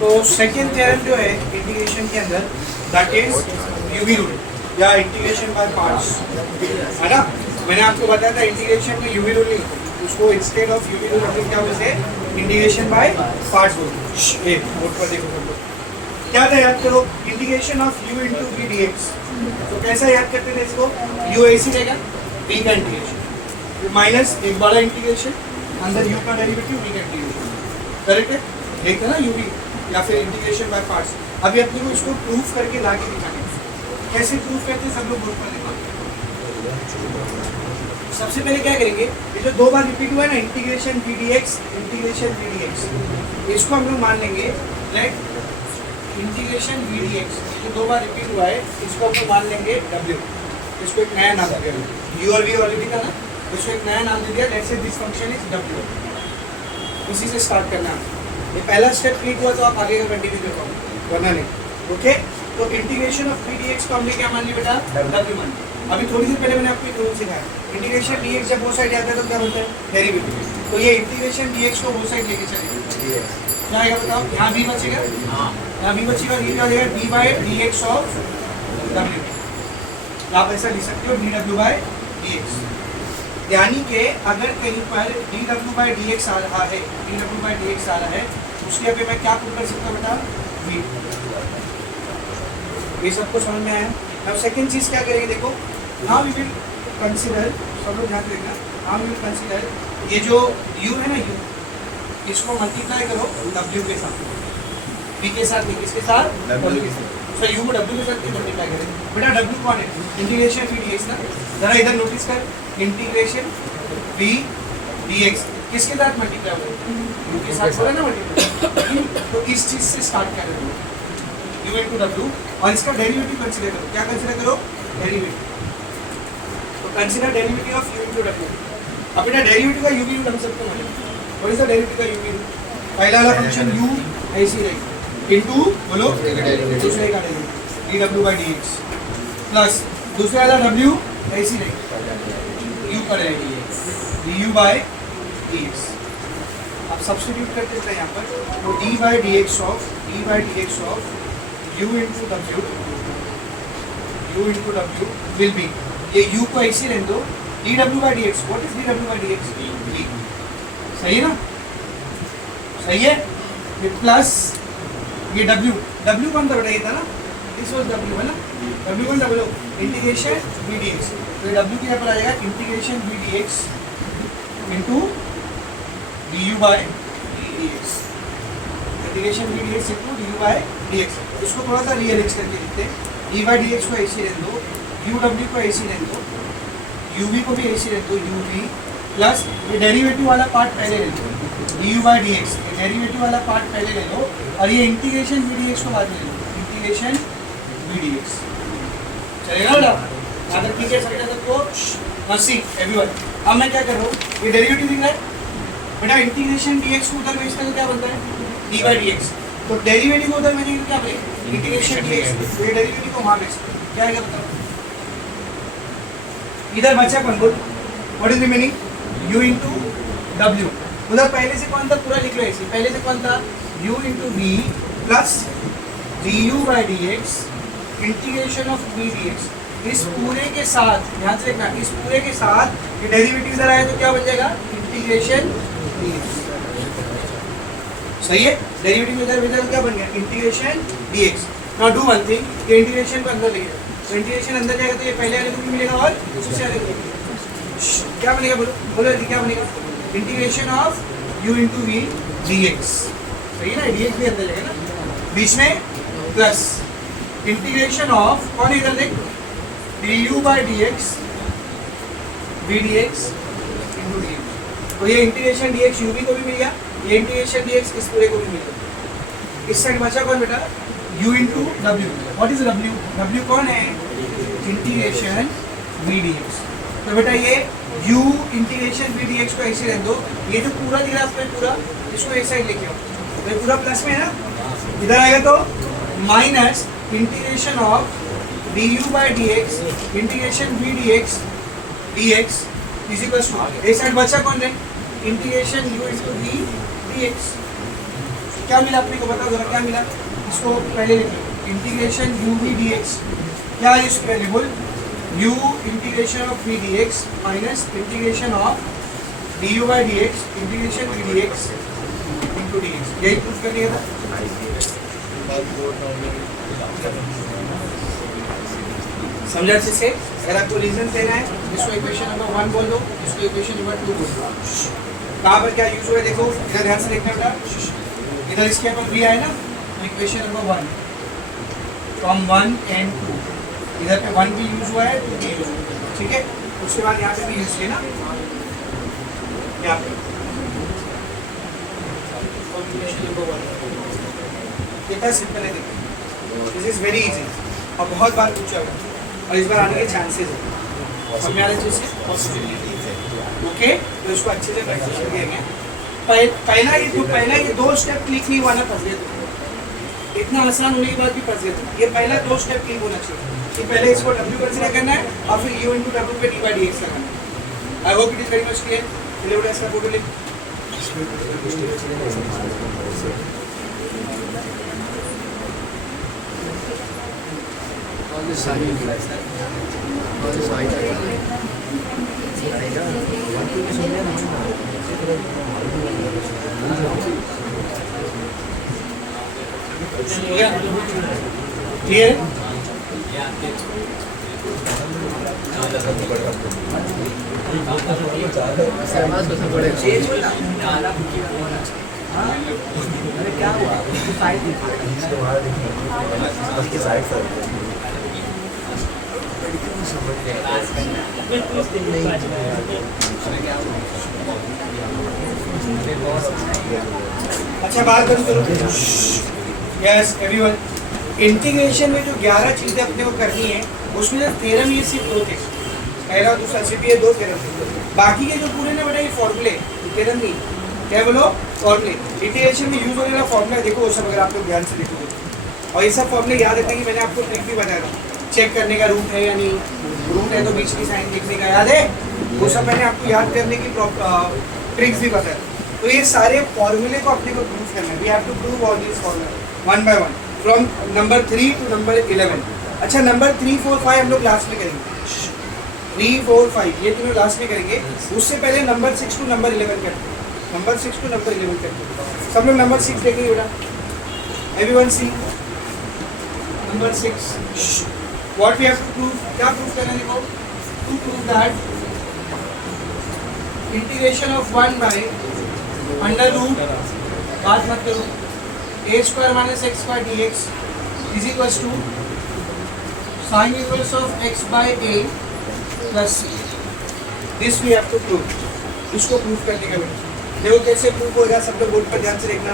तो second theorem जो है इंटीग्रेशन के अंदर दैट इज यूवी रूल या इंटीग्रेशन बाय पार्ट्स, है ना। मैंने आपको बताया था इंटीग्रेशन में यूवी रूल नहीं, उसको इंस्टेड ऑफ यूवी रूल हम लोग क्या बोलते हैं, इंटीग्रेशन बाय पार्ट्स बोलते हैं। बोर्ड पर देखो सब लोग, क्या था याद करो, integration of u into v d x. तो कैसा याद करते थे इसको, u ऐसी रहेगा, v का इंटीग्रेशन माइनस एक बड़ा इंटीग्रेशन, अंदर u का डेरिवेटिव v का इंटीग्रेशन, करेक्ट है। देखते ना यूवी या फिर इंटीग्रेशन बाय पार्ट्स। अभी अपने को इसको प्रूफ करके लाके दिखाना, कैसे प्रूफ करते हैं सब लोग बोर्ड पर देखो। सबसे पहले क्या करेंगे, ये जो दो बार रिपीट हुआ है ना, integration v d x, integration v d x, इसको हम लोग मान लेंगे let integration v d x, जो दो बार रिपीट हुआ है इसको हम लोग मान लेंगे w। इसको एक नया नाम दिया, u और v ऑलरेडी था ना, इसको एक नया नाम दे दिया, let's say this function is w। इसी से स्टार्ट करना, ये पहला स्टेप क्लिक हुआ तो आप आगे का कंटिन्यू कर पाओगे, वरना नहीं। ओके, तो integration of v d x को हमने क्या मान लिया बेटा, w मान लिया। अभी थोड़ी देर पहले मैंने आपको एक रूल सिखाया, इंटीग्रेशन dx जब वो साइड जाता है तो क्या होता है, डेरिवेटिव। तो ये इंटीग्रेशन dx को वो साइड लेके चलेगा, क्या आएगा बताओ, यहाँ v बचेगा, यहाँ v बचेगा, ये क्या हो जाएगा d by dx of w। आप ऐसा लिख सकते हो dw बाय dx, यानी कि अगर कहीं पर dw बाय dx आ रहा है, dw बाय dx आ रहा है, उसके यहाँ पे मैं क्या पुट कर सकता हूँ बेटा, v। ये सबको समझ में आया। अब सेकंड चीज क्या करेंगे देखो, नाउ वी विल कंसीडर, सब लोग ध्यान रखना, नाउ वी विल कंसीडर ये जो u है ना, u इसको मल्टीप्लाई करो w के साथ, v के साथ नहीं, किसके साथ, w के साथ। सो u को w के साथ क्यों मल्टीप्लाई करें बेटा, w कौन है, इंटीग्रेशन v dx ना। जरा इधर नोटिस कर, इंटीग्रेशन v dx किसके साथ मल्टीप्लाई हो, u के साथ बोला ना मल्टीप्लाई। तो इस चीज से स्टार्ट करें u into w, और इसका डेरिवेटिव कंसीडर करो, क्या कंसीडर करो, डेरिवेटिव। तो consider derivative of u into w। अब बेटा डेरिवेटिव का u भी हम सबको मालूम है, और इसका डेरिवेटिव का u भी, पहला वाला फंक्शन u ऐसे ही रहेगा इनटू बोलो दूसरे का derivative dw by dx plus दूसरा वाला w ऐसे ही रहेगा u का डेरिवेटिव du by dx। अब सब्स्टिट्यूट करते हैं यहाँ पर, तो d by dx of u into w will be, ये u को ऐसे रहने दो, dw by dx, what is dw by dx, v। सही है ना, सही है। ये प्लस ये w कौन था बेटा, ये था ना, दिस वाज w है ना, w कौन था बोलो, इंटीग्रेशन v dx। तो ये w के यहाँ पर आ जाएगा integration v dx into du by dx, integration v dx into du by dx। इसको थोड़ा सा रियलाइज करके लिखते हैं, d by dx को ऐसे रहने दो, uw को ऐसे रहने दो, uv को भी ऐसे रहने दो, uv प्लस ये डेरिवेटिव वाला पार्ट पहले ले लो, du by dx, ये डेरिवेटिव वाला पार्ट पहले ले लो, और ये इंटीग्रेशन v dx को बाद में ले लो, इंटीग्रेशन v dx। चलेगा ना, अगर ठीक है सकते सबको, मसी एवरीवन। अब मैं क्या कर रहा हूँ, ये डेरिवेटिव दिख रहा है बेटा, इंटीग्रेशन dx को उधर भेजते तो क्या बनता है, d by dx। तो डेरिवेटिव को उधर भेजेंगे क्या बनेगा, इंटीग्रेशन dx, ये डेरिवेटिव को वहाँ भेजते क्या आएगा बताओ, इधर बचा कौन बोल, what is remaining, u into w। उधर पहले से कौन था, पूरा लिख लो ऐसे, पहले से कौन था, u into v plus du by dx integration of v dx। इस पूरे के साथ ध्यान से देखना, इस पूरे के साथ ये डेरिवेटिव इधर आया तो क्या बन जाएगा, इंटीग्रेशन dx। सही है, डेरिवेटिव इधर क्या बन गया, integration dx। Now do one thing, ये इंटीग्रेशन को अंदर लेके जाओ, तो इंटीग्रेशन अंदर जाएगा तो ये पहले वाले को भी मिलेगा और दूसरे वाले को भी मिलेगा। क्या बनेगा बोलो, बोलो क्या बनेगा, integration of u into v dx। सही है ना, dx भी अंदर जाएगा ना, बीच में प्लस इंटीग्रेशन ऑफ कौन इधर देख, du by dx v dx into dx। तो ये इंटीग्रेशन dx u v को भी मिल गया, ये इंटीग्रेशन dx इस पूरे को भी मिल गया। इस साइड बचा कौन बेटा, u into w। What is w, w कौन है, इंटीग्रेशन v dx। तो बेटा ये u इंटीग्रेशन v dx को ऐसे रहने दो, ये जो पूरा दिख रहा है आपको पूरा, इसको एक साइड लेके आओ, तो ये पूरा प्लस में है ना, इधर आएगा तो minus integration of du by dx integration v dx dx is equal to, एक साइड बचा कौन है, integration u into v dx। क्या मिला अपने को, बताओ जरा क्या मिला। इसको पहले लिखिए, integration u v d x, क्या है इसकी valuable, u integration of v dx minus integration of du by dx integration v dx into dx, यही प्रूफ करने का था। समझा अच्छे से। अगर आपको रीजन देना है, इसको इक्वेशन नंबर 1 बोल दो, इसको इक्वेशन नंबर 2 बोल दो। कहाँ पर क्या यूज हुआ है देखो, इधर ध्यान से देखना बेटा, इधर इसके ऊपर v है ना, इक्वेशन नंबर 1 फ्रॉम 1 and 2, इधर पे 1 भी यूज हुआ है, 2 भी यूज हुआ है, ठीक है। उसके बाद यहाँ पे भी यूज किया ना, यहाँ पे कितना सिंपल है देखो, दिस इज वेरी इजी और बहुत बार पूछा हुआ और इस बार आने के चांसेस है। समझ में आ रही है पॉसिबिलिटीज है, ओके। तो इसको अच्छे से प्रैक्टिस करेंगे। पहला ये 2 स्टेप क्लिक नहीं हुआ ना, फंस गए तो इतना आसान होने के बाद भी फंस गए तो ये पहला 2 स्टेप क्लिक होना चाहिए कि पहले इसको w कंसीडर करना है और फिर u into w पे d by dx लगाना है। I hope it is very much clear. चलिए बेटा इसका फोटो ले, क्लियर। क्या हुआ अच्छा बात करूँ चलो। यस एवरीवन, इंटीग्रेशन में जो 11 चीजें अपने को करनी है उसमें जो थ्योरम ये सिर्फ 2 थे, पहला दूसरा सिर्फ ये 2 थ्योरम थे। बाकी के जो पूरे ना बेटा ये फॉर्मूले, थ्योरम नहीं, क्या बोलो फॉर्मूले। इंटीग्रेशन में यूज होने वाला फॉर्मूला देखो वो सब, अगर आप लोग ध्यान से देखोगे और ये सब फॉर्मूले याद रखने की मैंने आपको ट्रिक भी बताया था, चेक करने का रूट है या नहीं, रूट है तो बीच की साइन लिखने का याद है, वो सब मैंने आपको याद करने की ट्रिक्स भी बताया। तो ये सारे फॉर्मूले को अपने को प्रूव करना है, we have to prove all this formula 1 by 1 from number 3 to number 11। अच्छा नंबर 3, 4, 5 हम लोग लास्ट में करेंगे, 3, 4, 5 ये तुम्हें लास्ट में करेंगे। उससे पहले नंबर 6 टू नंबर 11 करते हैं, नंबर 6 टू नंबर 11 करते हैं। सब लोग नंबर 6 देखेंगे बेटा, everyone see number 6। What we have to prove, क्या प्रूव करना है देखो, to prove that integration of 1 by under root, बात मत करो, a square minus x square d x is equal to sine inverse of x by a plus c। This we have to prove. इसको prove करने का बेटा देखो कैसे prove होगा, सब लोग बोर्ड पर ध्यान से देखना।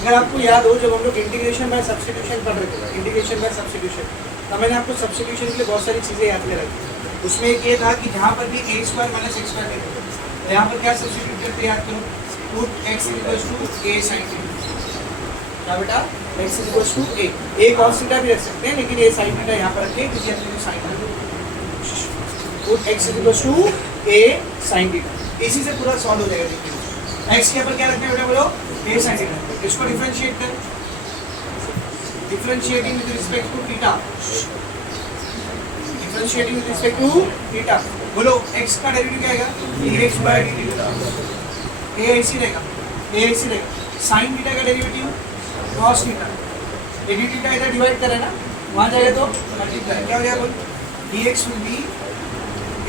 अगर आपको याद हो जब हम लोग इंटीग्रेशन बाय सब्स्टिट्यूशन पढ़ रहे थे, इंटीग्रेशन बाय सब्स्टिट्यूशन, तब मैंने आपको सब्स्टिट्यूशन के लिए बहुत सारी चीज़ें याद करा दी। उसमें एक ये था कि जहाँ पर भी a square minus x square है, यहाँ पर क्या सब्स्टिट्यूट करते याद करो, put x equals to a sin theta. क्या बेटा, x equals to a cos theta भी रख सकते हैं, लेकिन a sin थीटा यहाँ पर रखें क्योंकि अपने को sin put x equals to a sin theta. इसी से पूरा सॉल्व हो जाएगा। देखिए x के ऊपर क्या रखना है बेटा, बोलो a sin थीटा। इसको डिफरेंशिएट कर, differentiating with respect to theta, differentiating with respect to theta. बोलो x का डेरिवेटिव क्या आएगा, dx by dt। a ऐसी रहेगा, a ऐसी रहेगा। sin थीटा का डेरिवेटिव cos थीटा, ये dt थीटा इधर डिवाइड करें ना, वहाँ जाएगा तो मल्टीप्लाई, क्या हो जाएगा बोल, dx will be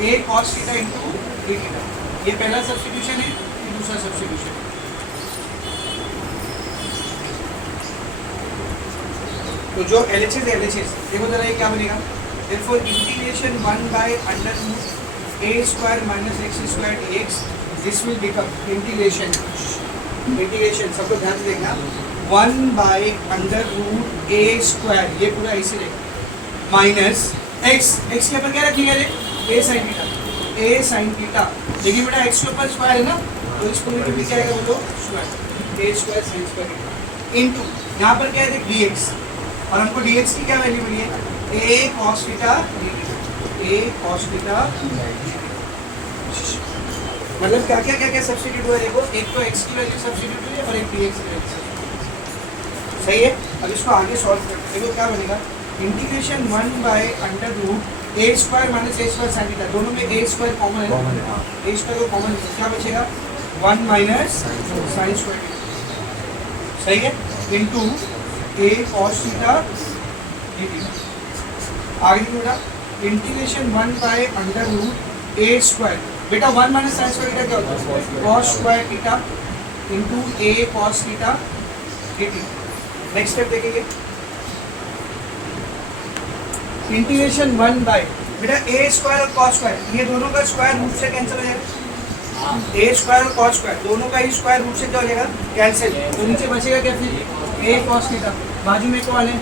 a cos theta into d theta. ये पहला सब्स्टिट्यूशन है, ये दूसरा सब्स्टिट्यूशन है। तो जो LHS है, LHS देखो जरा ये क्या बनेगा, therefore integration 1 by under root a square minus x square dx, this will become integration, integration सब लोग ध्यान से देखना, 1 by under root a square, ये पूरा ऐसे रहेगा, माइनस x, x के ऊपर क्या रखेंगे रे, a sin theta, a sin theta. देखिए बेटा x के ऊपर स्क्वायर है ना, तो इस पूरे में क्या आएगा बोलो square, a square sin square theta into यहाँ पर क्या है dx, और हमको dx की क्या वैल्यू मिली है, a cos theta, a cos theta. मतलब क्या क्या सब्स्टिट्यूट हुआ देखो, एक तो x की वैल्यू सब्स्टिट्यूट हुई है और एक dx की वैल्यू सब्स्टिट्यूट। सही है। अब इसको आगे सॉल्व करते हैं। देखो क्या बनेगा, integration 1 by under root a square minus A square sine theta, दोनों में ए स्क्वायर कॉमन है, कॉमन है हाँ। ए स्क्वायर को कॉमन है, क्या बचेगा 1 माइनस साइन स्क्वायर। सही है, into a cos theta d theta. आगे देखो बेटा, integration 1 by under root a square, बेटा 1 माइनस साइन स्क्वायर थीटा क्या होता है, cos square theta into a cos theta d theta. Next step देखेंगे, इंटीग्रेशन 1 बाय, बेटा ए स्क्वायर और कॉस स्क्वायर ये दोनों का स्क्वायर रूट से कैंसिल हो जाएगा, ए स्क्वायर और कॉस स्क्वायर दोनों का ही स्क्वायर रूट से क्या हो जाएगा कैंसिल, तो नीचे बचेगा क्या फिर ए कॉस थीटा, बाजू में कौन है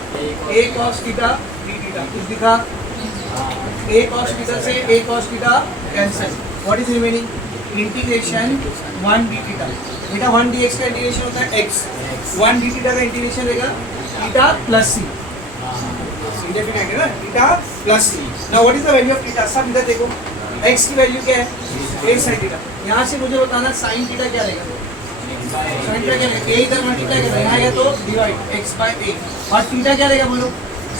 a cos theta d theta, कुछ दिखा ए कॉस थीटा से a cos theta cancel, what is remaining integration 1 d theta, बेटा 1 dx का इंटीग्रेशन होता है x, 1 डी थीटा का इंटीग्रेशन रहेगा थीटा प्लस सी, इंडेफिनाइट है ना, theta plus c. Now what is the value of theta, सब इधर देखो, x की वैल्यू क्या है a sin थीटा, यहाँ से मुझे बताना sin थीटा क्या रहेगा, sin थीटा क्या रहेगा, a इधर मल्टीप्लाई कर रहा है, यहाँ आएगा तो डिवाइड x बाय a, और थीटा क्या रहेगा बोलो,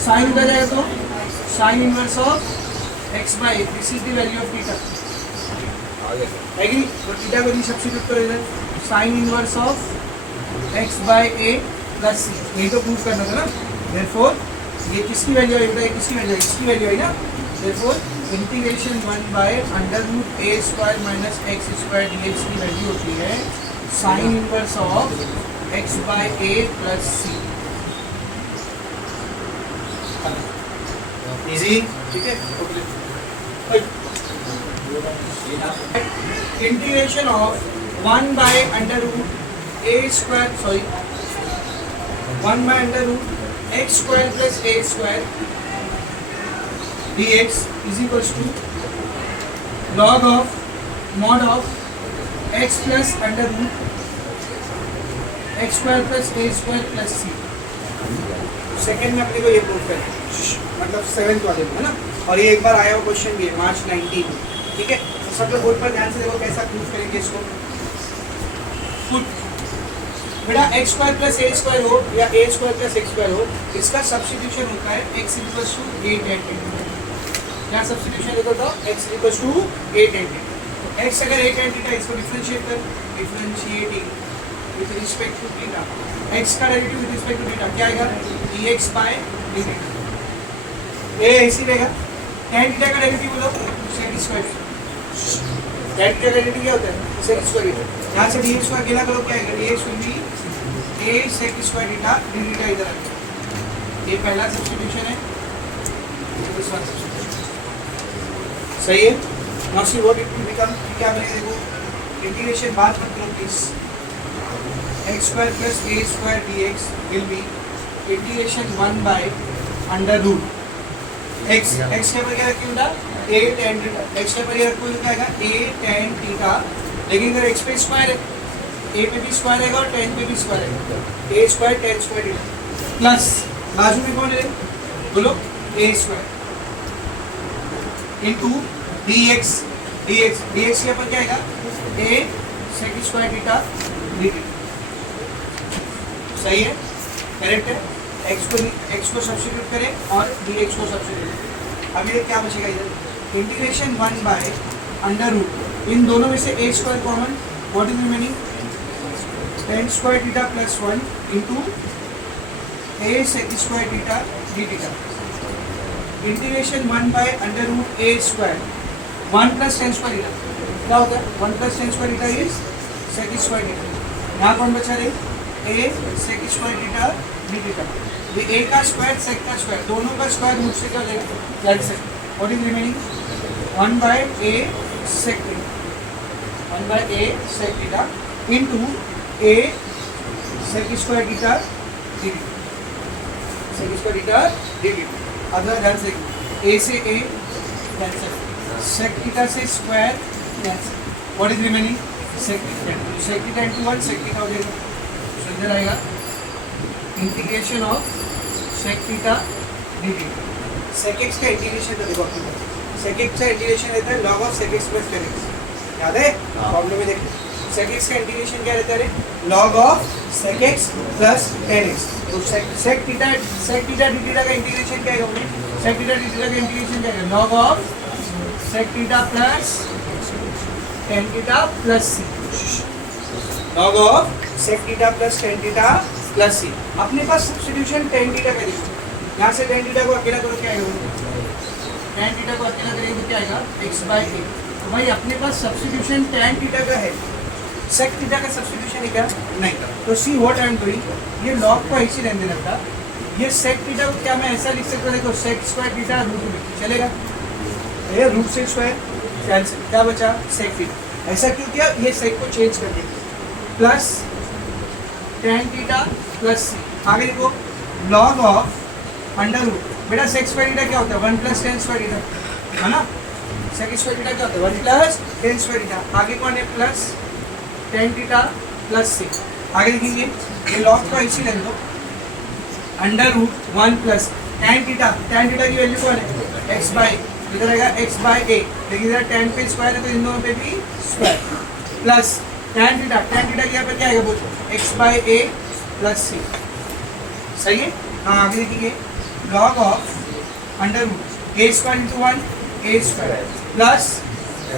sin उधर जाएगा तो sin inverse of x by a, this is the value of theta, है कि नहीं, तो थीटा को सब्स्टिट्यूट करो इधर, sin inverse of x by a plus c, यही तो प्रूव करना था ना, देयरफॉर ये किसकी वैल्यू है बेटा, ये किसकी वैल्यू है, इसकी वैल्यू है ना, therefore integration 1 by under root a square minus x square dx की वैल्यू होती है sine inverse of x by a plus c. Easy, ठीक है। Integration of 1 by under root a square, sorry 1 by under root x square plus a square dx is equals to log of mod of x plus under root x square plus a square plus c। Second में अपने को ये prove करें, मतलब 7th वाले में है ना, और ये एक बार आया हुआ क्वेश्चन भी है मार्च 19, ठीक है। तो सब लोग बोर्ड पर ध्यान से देखो कैसा प्रूव करेंगे इसको। फुट बेटा x square plus a square हो या a square plus x square हो, इसका सब्स्टिट्यूशन होता है x equals to 8 tan theta. क्या सब्स्टिट्यूशन देखो तो x equals to 8 tan theta, तो x अगर 8 tan थीटा, इसको डिफरेंशिएट कर, differentiating with respect to theta, x का derivative with respect to theta क्या आएगा dx बाय dt, ये ऐसे रहेगा। tan थीटा का डेरिवेटिव बोलो sec स्क्वायर, tan थीटा का डेरिवेटिव क्या होता है sec स्क्वायर, यहाँ से dx को अकेला करो क्या आएगा, dx will B a sec square theta d theta इधर आएगा, ये पहला सब्स्टिट्यूशन है, दूसरा सब्स्टिट्यूशन सही है। Now see what it will become, क्या बनेगा देखो, इंटीग्रेशन बात मत करो please, x square plus a square dx will be integration 1 by under root x, x के पर क्या रखी बेटा a tan थीटा, x के पर ये रखो क्या आएगा a tan थीटा, लेकिन अगर x पे स्क्वायर है, a पे भी स्क्वायर आएगा और tan पे भी स्क्वायर आएगा, a square tan square theta plus बाजू में कौन है बोलो a square into dx, dx के ऊपर क्या आएगा a sec square theta dt, सही है, करेक्ट है। x को सब्स्टिट्यूट करें और dx को सब्स्टिट्यूट करें, अभी क्या बचेगा इधर, इंटीग्रेशन 1 बाय अंडर रूट, इन दोनों में से a square common, what is remaining tan square theta plus 1 into a sec square theta d theta, integration 1 by under root a square 1 plus tan square theta क्या होता है, 1 plus tan square theta is sec square theta, यहाँ कौन बचा रहे a sec square theta d theta, ये a का square sec का स्क्वायर दोनों का स्क्वायर रूट से क्या हो जाएगा cancel, what is remaining 1 by a sec theta, 1 by a sec theta into a sec square theta d theta, sec square theta d theta, अगला ध्यान से a से a कैंसिल, sec थीटा से square cancel, what is remaining sec theta into 1 sec theta हो जाएगा, तो इधर आएगा integration of sec theta d theta, sec x का इंटीग्रेशन तो देखो अपने sec x का इंटीग्रेशन रहता है log of sec x plus tan x, याद है हाँ। प्रॉब्लम में देखो sec x का इंटीग्रेशन क्या रहता है log of sec x plus tan x तो sec थीटा d थीटा का इंटीग्रेशन क्या है sec थीटा d थीटा का इंटीग्रेशन क्या है log of sec theta plus tan theta plus c log of sec theta plus tan theta plus c अपने पास substitution tan theta का देखो यहाँ से tan थीटा को अकेला करो क्या आएगा tan थीटा को अकेला करेंगे तो क्या आएगा x/a तो भाई अपने पास सब्स्टिट्यूशन tan थीटा का है sec थीटा का सब्स्टिट्यूशन है क्या नहीं तो see what I am doing ये log को ऐसे रहने देना था ये sec थीटा को क्या मैं ऐसा लिख सकता हूँ देखो sec स्क्वायर थीटा √2 चलेगा ये √6 कैंसिल क्या बचा sec थीटा ऐसा क्यों किया ये sec को चेंज कर दिया plus tan theta plus c आगे देखो log ऑफ अंडर रूट बेटा sec स्क्वायर थीटा क्या होता है 1 + tan स्क्वायर थीटा है ना sec स्क्वायर थीटा क्या होता है 1 + tan स्क्वायर थीटा आगे कौन है plus tan theta plus c आगे देखेंगे ये log का इसी लेंगे दो under root 1 plus tan theta की वैल्यू कौन है x/a इधर आएगा x/a लेकिन इधर tan पे स्क्वायर है तो इन दोनों पे भी स्क्वायर प्लस tan थीटा की यहाँ पे क्या आएगा बोलो x/a प्लस c सही है हाँ आगे देखिए log of under root a square into 1 a square plus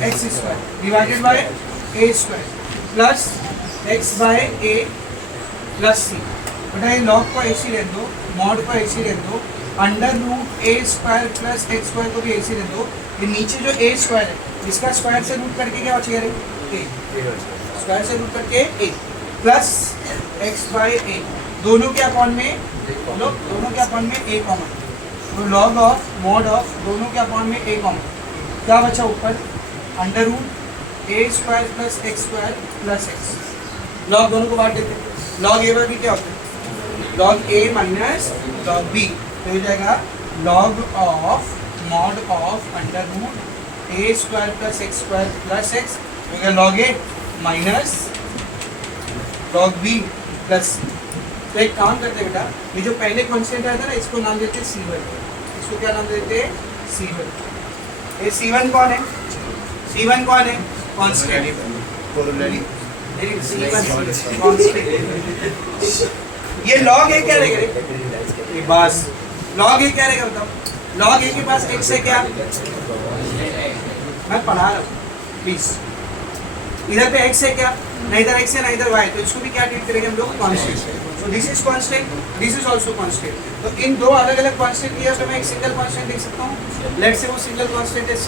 x square divided by a square plus x/a plus c बेटा ये log को ऐसे रहने दो मॉड को ऐसे रहने दो under root a square plus x square को भी ऐसे रहने दो ये नीचे जो a स्क्वायर है इसका स्क्वायर से रूट करके क्या बचेगा रे a स्क्वायर से रूट करके a प्लस x/a दोनों के अपॉन में दोनों के अपॉन में a कॉमन तो log ऑफ मॉड ऑफ दोनों के अपॉन में a कॉमन क्या बचा ऊपर under root a square plus x square plus x log दोनों को बांट देते हैं log a बार b क्या होता है log a minus log b तो हो जाएगा log of mod of under root a square plus x square plus x हो गया log a minus log b plus c तो एक काम करते हैं बेटा ये जो पहले कांस्टेंट आया था ना इसको नाम देते हैं c1 इसको क्या नाम देते हैं c1 ये c1 कौन है c1 कौन है कांस्टेंट ये log a क्या रहेगा रे बस log a क्या रहेगा बताओ log a के पास x है क्या मैं पढ़ा रहा हूँ प्लीज इधर पे x है क्या ना इधर x है ना इधर y तो इसको भी क्या ट्रीट करेंगे हम लोग constant so this is constant this is also constant तो इन दो अलग अलग कांस्टेंट की जगह मैं एक सिंगल कांस्टेंट लिख सकता हूँ लेट्स से वो सिंगल कांस्टेंट है c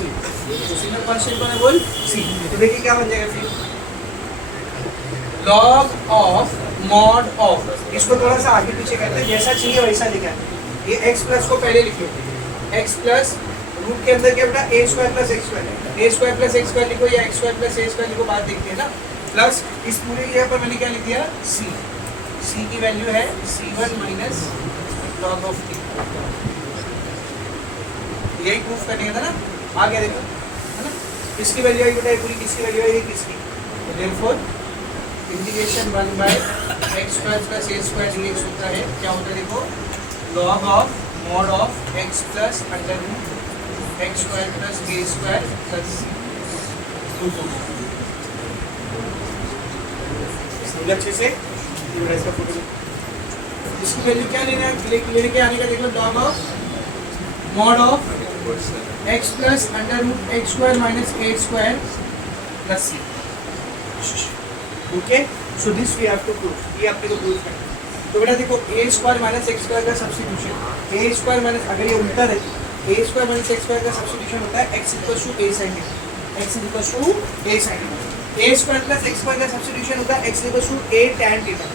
तो सिंगल कांस्टेंट कौन है बोल c तो देखिए क्या बन जाएगा फिर log ऑफ मॉड ऑफ इसको थोड़ा सा आगे पीछे करते हैं जैसा चाहिए वैसा लिखा है ये x प्लस को पहले लिखिए x प्लस रूट के अंदर क्या बेटा a square plus x square a square plus x square लिखो या x square plus a square लिखो बात देखते हैं ना प्लस इस पूरे जगह पर मैंने क्या लिख दिया c की वैल्यू है c1 minus log of t यही प्रूफ करने था ना आ गया देखो है ना किसकी वैल्यू आई बेटा पूरी किसकी वैल्यू आई किसकी therefore integration 1 by x square plus a square dx होता है क्या होता है देखो log of mod of x plus under root x square plus a square plus c समझ अच्छे से ये बड़ा इसका फोटो इसकी वैल्यू क्या लेने के आने का देख लो log of mod of x plus under root x square minus a square plus c okay so this we have to proof ये अपने को प्रूफ करना तो बेटा देखो a square minus x square का सब्स्टिट्यूशन a स्क्वायर माइनस अगर ये उल्टा रहती a square minus x square का सब्स्टिट्यूशन होता है x equals to a sin x equals to a sin a square plus x square का सब्स्टिट्यूशन होता है x equals to a tan theta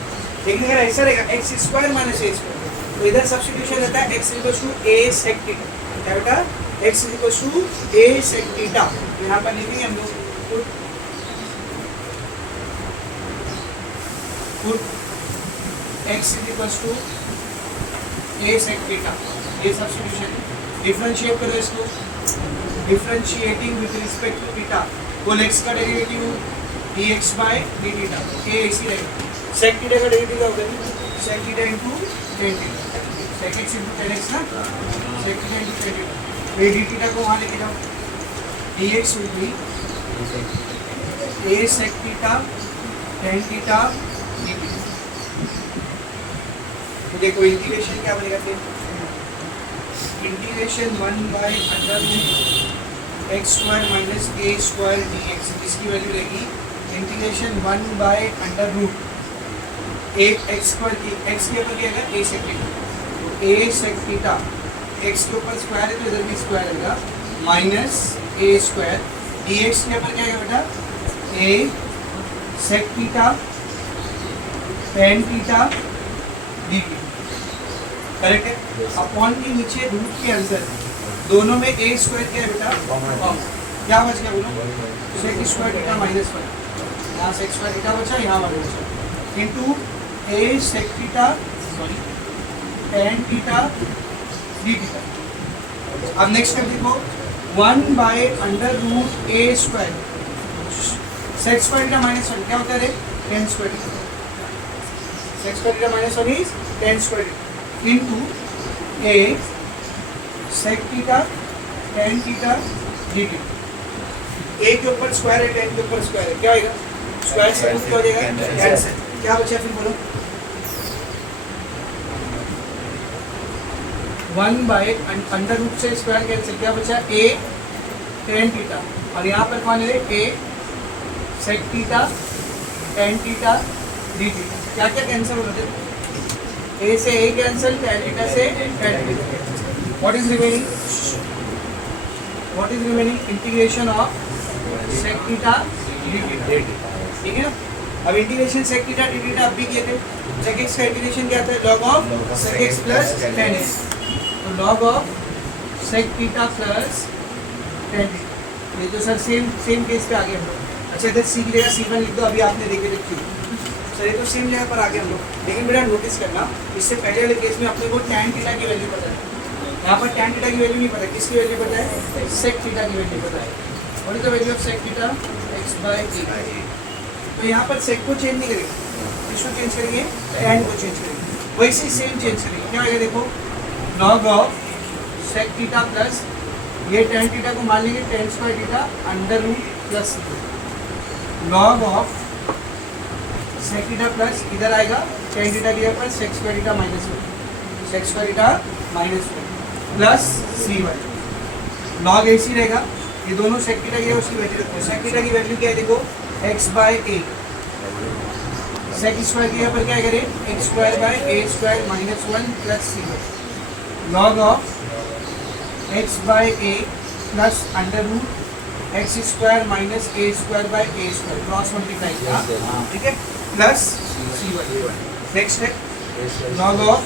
लेकिन अगर ऐसा रहेगा x square minus a square तो इधर सब्स्टिट्यूशन रहता है x equals to a sec theta क्या बेटा x equals to a sec theta यहाँ पर लिखेंगे हम लोग x is equals to a sec theta ये सब्स्टिट्यूशन डिफरेंशिएट करो इसको differentiating with respect to theta बोल x का derivative dx by d theta a ऐसी रहेगा sec थीटा का डेरिवेटिव क्या होगा sec theta into tan theta sec x into tan x ना sec theta into tan theta ये d थीटा को वहाँ लेके जाओ dx will be a sec theta tan theta d theta. तो देखो इंटीग्रेशन क्या बनेगा फिर, integration 1/√x² minus a square dx, इसकी वैल्यू रहेगी इंटीग्रेशन 1/√a x स्क्वायर की, x के ऊपर क्या है a sec theta, a sec theta x के ऊपर स्क्वायर है तो इधर भी स्क्वायर रहेगा माइनस a स्क्वायर dx के ऊपर क्या है बेटा a sec theta tan theta d theta, correct है। अपॉन के नीचे रूट के आंसर दोनों में a स्क्वायर क्या है बेटा कॉमन, क्या बच गया बोलो सेक स्क्वायर थीटा माइनस 1, यहाँ सेक स्क्वायर थीटा बचा, यहाँ वाला बचा into a sec theta sorry tan theta d theta. अब नेक्स्ट कर देखो 1/√a square sec square theta minus 1 क्या होता है रे tan square theta, sec square theta minus 1 is tan square theta into a sec theta tan theta d theta. a के ऊपर square है टेन के ऊपर स्क्वायर है, क्या होगा स्क्वायर से रूट क्या हो जाएगा कैंसिल, क्या बचा फिर बोलो 1/√, से स्क्वायर कैंसिल, क्या बचा a टेन थीटा और यहाँ पर कौन है a sec theta tan theta d theta. क्या क्या कैंसिल हो रहे थे, a से a कैंसिल, टेन थीटा से tan theta. What is remaining, integration of sec theta d theta, ठीक है ना। अब integration sec theta d theta अब भी किए थे, सेक एक्स का इंटीग्रेशन क्या था log of sec x plus tan x, तो log of sec theta plus tan theta. ये तो सर सेम केस पे आ गए हम लोग। अच्छा इधर सी की जगह C1 लिख दो, अभी आपने देखे थे क्यों सर, ये तो सेम जगह पर आ गए हम लोग, लेकिन बेटा नोटिस करना इससे पहले वाले केस में अपने को टैन थीटा की वैल्यू पता है, यहाँ पर टैन थीटा की वैल्यू नहीं पता, किसकी वैल्यू पता है सेक थीटा की वैल्यू पता है। What is the value of sec theta x/a, तो यहाँ पर सेक को चेंज नहीं करेंगे, किसको चेंज करेंगे टैन को चेंज करेंगे, वैसे सेम चेंज करेंगे, क्या आएगा देखो log of sec theta plus ये टेन थीटा को मान लेंगे tan square theta under root plus log of sec theta plus इधर आएगा टेन थीटा के ऊपर sec square theta minus 1, sec square theta minus 1 plus C1 log AC रहेगा, ये दोनों सेक थीटा की उसकी वैल्यू रखो, सेक थीटा की वैल्यू क्या है देखो x/a, सेक स्क्वायर के ऊपर क्या करें x²/a² minus 1 plus C1 log of x/a plus under root x² minus a² cross multiply किया, ठीक है प्लस C1। नेक्स्ट है log of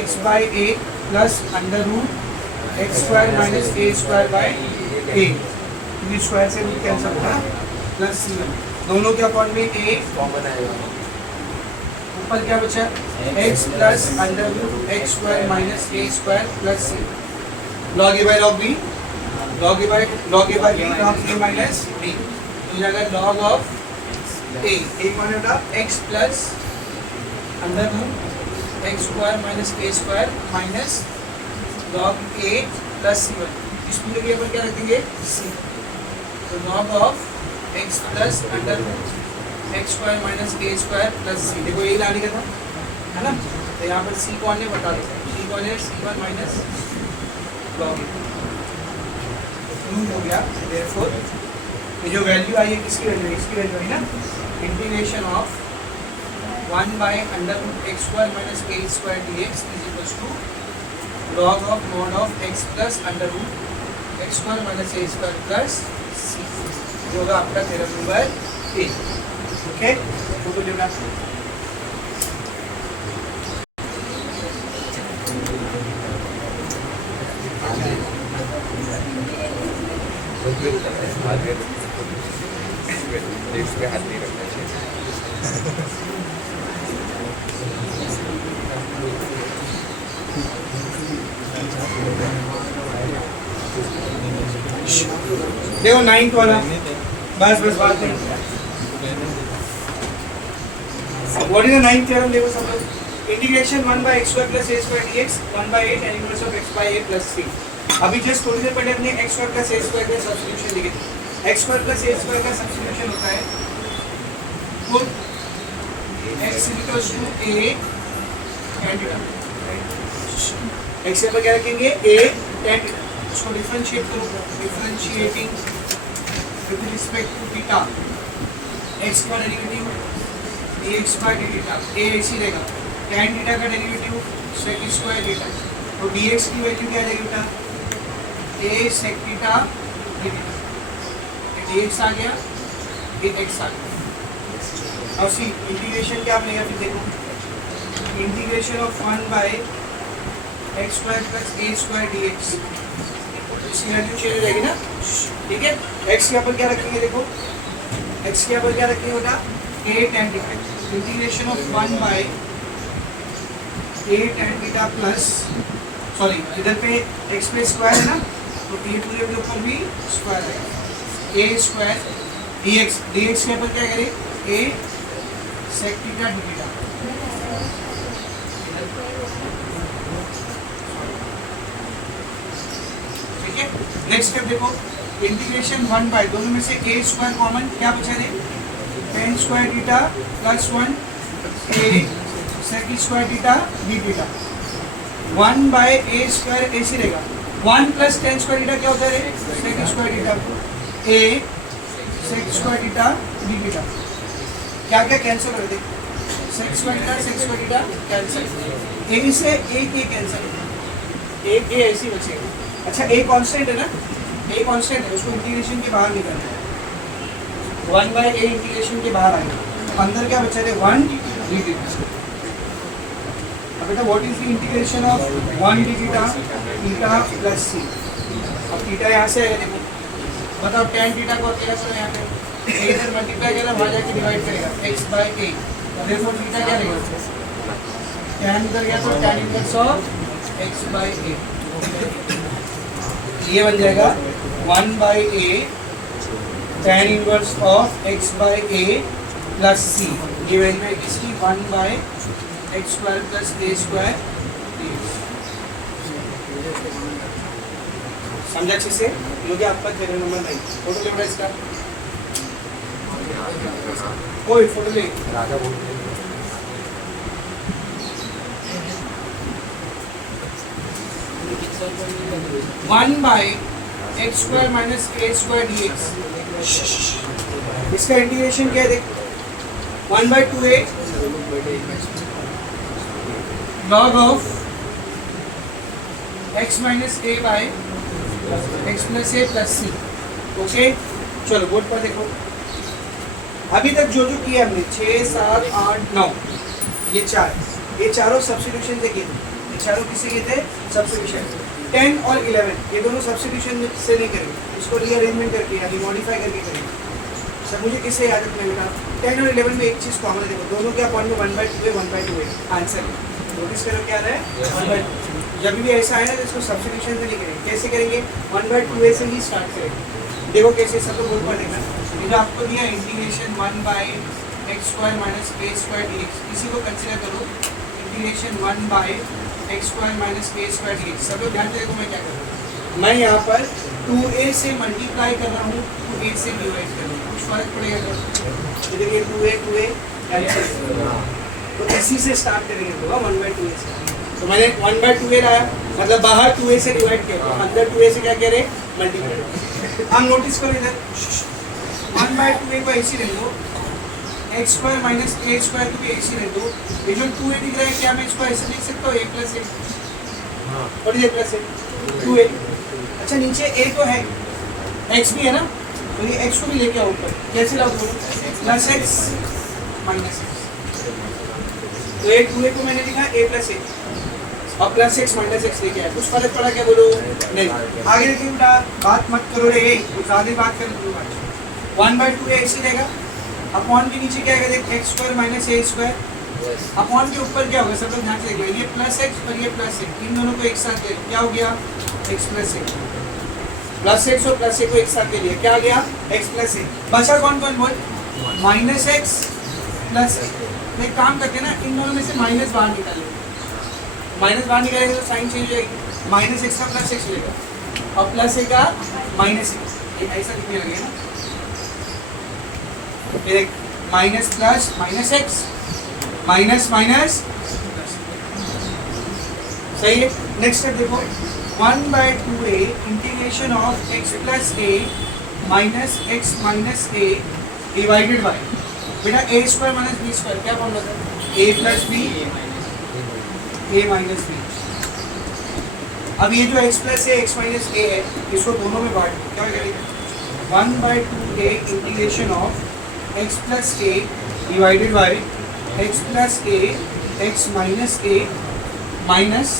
x/a plus under root x² minus a² क्योंकि स्क्वायर से रूट कैंसिल होगा प्लस C1, दोनों के upon में a कॉमन आएगा, ऊपर क्या बचा x plus under root x² minus a² plus C, log a by log b, log a by b log a minus b, तो जाएगा log ऑफ a, एक मान होगा x plus under root x² minus a² minus log a plus C1, इस पूरे के ऊपर क्या रख देंगे C, तो log of x plus under root x² minus a² plus C, देखो यही लाने का था है ना, तो यहाँ पर C कौन है बता दो, C कौन है C1 minus log a prove हो गया। देयरफॉर ये जो वैल्यू आई है किसकी वैल्यू है, इसकी वैल्यू है ना integration of 1/√x² minus a² dx is equals to log of mod of x plus under root x² minus a² plus c, जो होगा आपका थ्योरम नंबर 8। ओके तो जो ना लिप्स पे हाथ नहीं रखना चाहिए। देखो 9th वाला बस बात नहीं। What is the 9th theorem देखो सब लोग, integration 1/x² plus a² dx 1/8 tan inverse of x/a plus c। अभी जस्ट थोड़ी देर पहले हमने x² प्लस a² का सब्स्टिट्यूशन लिखे थे, x square plus a square का सब्स्टिट्यूशन होता है put x equals to a tan theta. X पर क्या रखेंगे a tan थीटा, इसको डिफरेंशिएट करो, differentiating with respect to theta x का derivative dx by d theta a ऐसी रहेगा, tan थीटा का डेरिवेटिव sec स्क्वायर थीटा, तो dx की वैल्यू क्या आ जाएगी बेटा a sec theta d theta, dx आ गया ये x आ गया। अब सी इंटीग्रेशन क्या बनेगा फिर देखो, integration of 1 by x square plus a square d x, इसकी वैल्यू चेंज हो जाएगी ना, ठीक है। एक्स के ऊपर क्या रखेंगे देखो, एक्स के ऊपर क्या रखेंगे बेटा a tan theta, integration of 1 by a tan theta plus, sorry इधर पे एक्स पे स्क्वायर है ना, तो ये पूरे के ऊपर भी स्क्वायर है, ए स्क्वायर dx, dx के ऊपर क्या करें ए sec थीटा d थीटा, ठीक है। नेक्स्ट स्टेप देखो, इंटीग्रेशन 1 बाय, दोनों में से ए स्क्वायर कॉमन, क्या बचा रे tan square theta plus 1 a sec square theta d theta, 1 by a square ऐसे रहेगा, 1 प्लस tan स्क्वायर थीटा क्या होता है रे sec स्क्वायर थीटा, ए sec square theta d theta, क्या क्या कैंसिल कर दे, sec स्क्वायर थीटा कैंसिल, ए से ए कैंसिल, एक ए ऐसे बचेगा। अच्छा ए कांस्टेंट है ना, ए कांस्टेंट है, उसको इंटीग्रेशन के बाहर निकालना है, 1 बाय ए इंटीग्रेशन के बाहर आएगा, अंदर क्या बचा रहे 1 d थीटा। अब बेटा what is the integration of 1 d theta, theta plus c, अब थीटा यहाँ से आएगा देखो, बताओ tan थीटा को अकेला करो यहाँ पे, ए इधर मल्टीप्लाई करेगा वहाँ जाके डिवाइड करेगा x बाय a, देयरफॉर थीटा क्या रहेगा, tan इधर गया तो tan inverse of x by a, ये बन जाएगा 1 by a tan inverse of x by a plus c, ये वैल्यू है किसकी 1 by x square plus a square dx। समझा अच्छे से, ये हो गया आपका थ्योरम नंबर 9। फोटो ले बेटा इसका, कोई फोटो ले, राजा बोलते हैं 1 by x square minus A square d x, इसका इंटीग्रेशन क्या है देखो, 1 बाय 2a log of x minus a by x plus a plus c, okay. चलो बोर्ड पर देखो, अभी तक जो जो किया हमने 6 7 8 9 ये चार, ये चारों सब्स्टिट्यूशन से किए थे, ये चारों किससे किए थे सब्स्टिट्यूशन, 10 और 11 ये दोनों सब्स्टिट्यूशन से नहीं करेंगे, इसको रीअरेंजमेंट करके यानी मॉडिफाई करके करेंगे। सब मुझे किससे याद रखना बेटा, 10 और 11 में एक चीज़ कॉमन है, देखो दोनों क्या पॉइंट में 1 बाय 2 है 1 बाय 2 है, आंसर नोटिस करो क्या रहा है 1 बाय 2। जब भी ऐसा है ना तो इसको सब्स्टिट्यूशन से नहीं करेंगे, कैसे करेंगे 1 बाय 2a से ही स्टार्ट करेंगे। देखो कैसे, सब लोग बोल पा देखना, ये जो आपको दिया integration 1 by x square minus A square d x, इसी को कंसिडर करो integration 1 by x square minus A square d x. सब लोग ध्यान से देखो मैं क्या कर रहा हूँ, मैं यहाँ पर 2a से मल्टीप्लाई कर रहा हूँ, 2a से डिवाइड कर रहा हूँ, कुछ फर्क पड़ेगा क्या, इधर ये 2a कैंसिल, तो इसी से स्टार्ट करेंगे तो 1 बाय 2a से, तो मैंने 1 बाय 2a लाया, मतलब बाहर 2a से डिवाइड किया, तो अंदर 2a से क्या कह रहे मल्टीप्लाई। अब नोटिस करो इधर 1 बाय 2a को ऐसे रख दो, एक्स स्क्वायर माइनस ए स्क्वायर को भी ऐसे रख दो, ये जो 2a दिख रहा है क्या मैं इसको ऐसे लिख सकता हूँ a प्लस ए, और ये प्लस ए 2a, अच्छा नीचे a तो है x भी है ना, तो ये x को भी लेके आओ ऊपर, कैसे लाओ प्लस x माइनस x, तो ये 2a को मैंने लिखा a प्लस ए और प्लस x माइनस x लेके आया, कुछ फर्क पड़ा क्या बोलो नहीं। आगे देखिए बेटा, बात मत करो रे, कुछ ज़्यादा बात कर लो, 1 बाय 2a ऐसे रहेगा, अपॉन के नीचे क्या आएगा देख एक्स स्क्वायर माइनस ए स्क्वायर, अपॉन के ऊपर क्या होगा सब लोग ध्यान से देखिए, ये प्लस एक्स और ये प्लस एक्स, इन दोनों को एक साथ ले क्या हो गया x plus a, plus x और प्लस ए को एक साथ ले लिया क्या आ गया एक्स प्लस ए, बचा कौन कौन बोल माइनस एक्स प्लस ए। एक काम करते हैं ना, इन दोनों में से माइनस बाहर निकालेंगे, माइनस बाहर निकालेंगे तो साइन चेंज हो जाएगी, माइनस एक्स का प्लस एक्स लेगा और प्लस ए का माइनस एक्स, ऐसा दिखने लगेगा ना। फिर एक minus plus minus x minus minus, सही है। नेक्स्ट स्टेप देखो, 1/2a integration of x plus a minus x minus a divided by, बेटा a square minus b square क्या फॉर्मूला था, a plus b a minus b। अब ये जो x plus a x minus a है इसको दोनों में बांट दो, क्या करेंगे 1/2a integration of x plus a divided by x plus a x minus a minus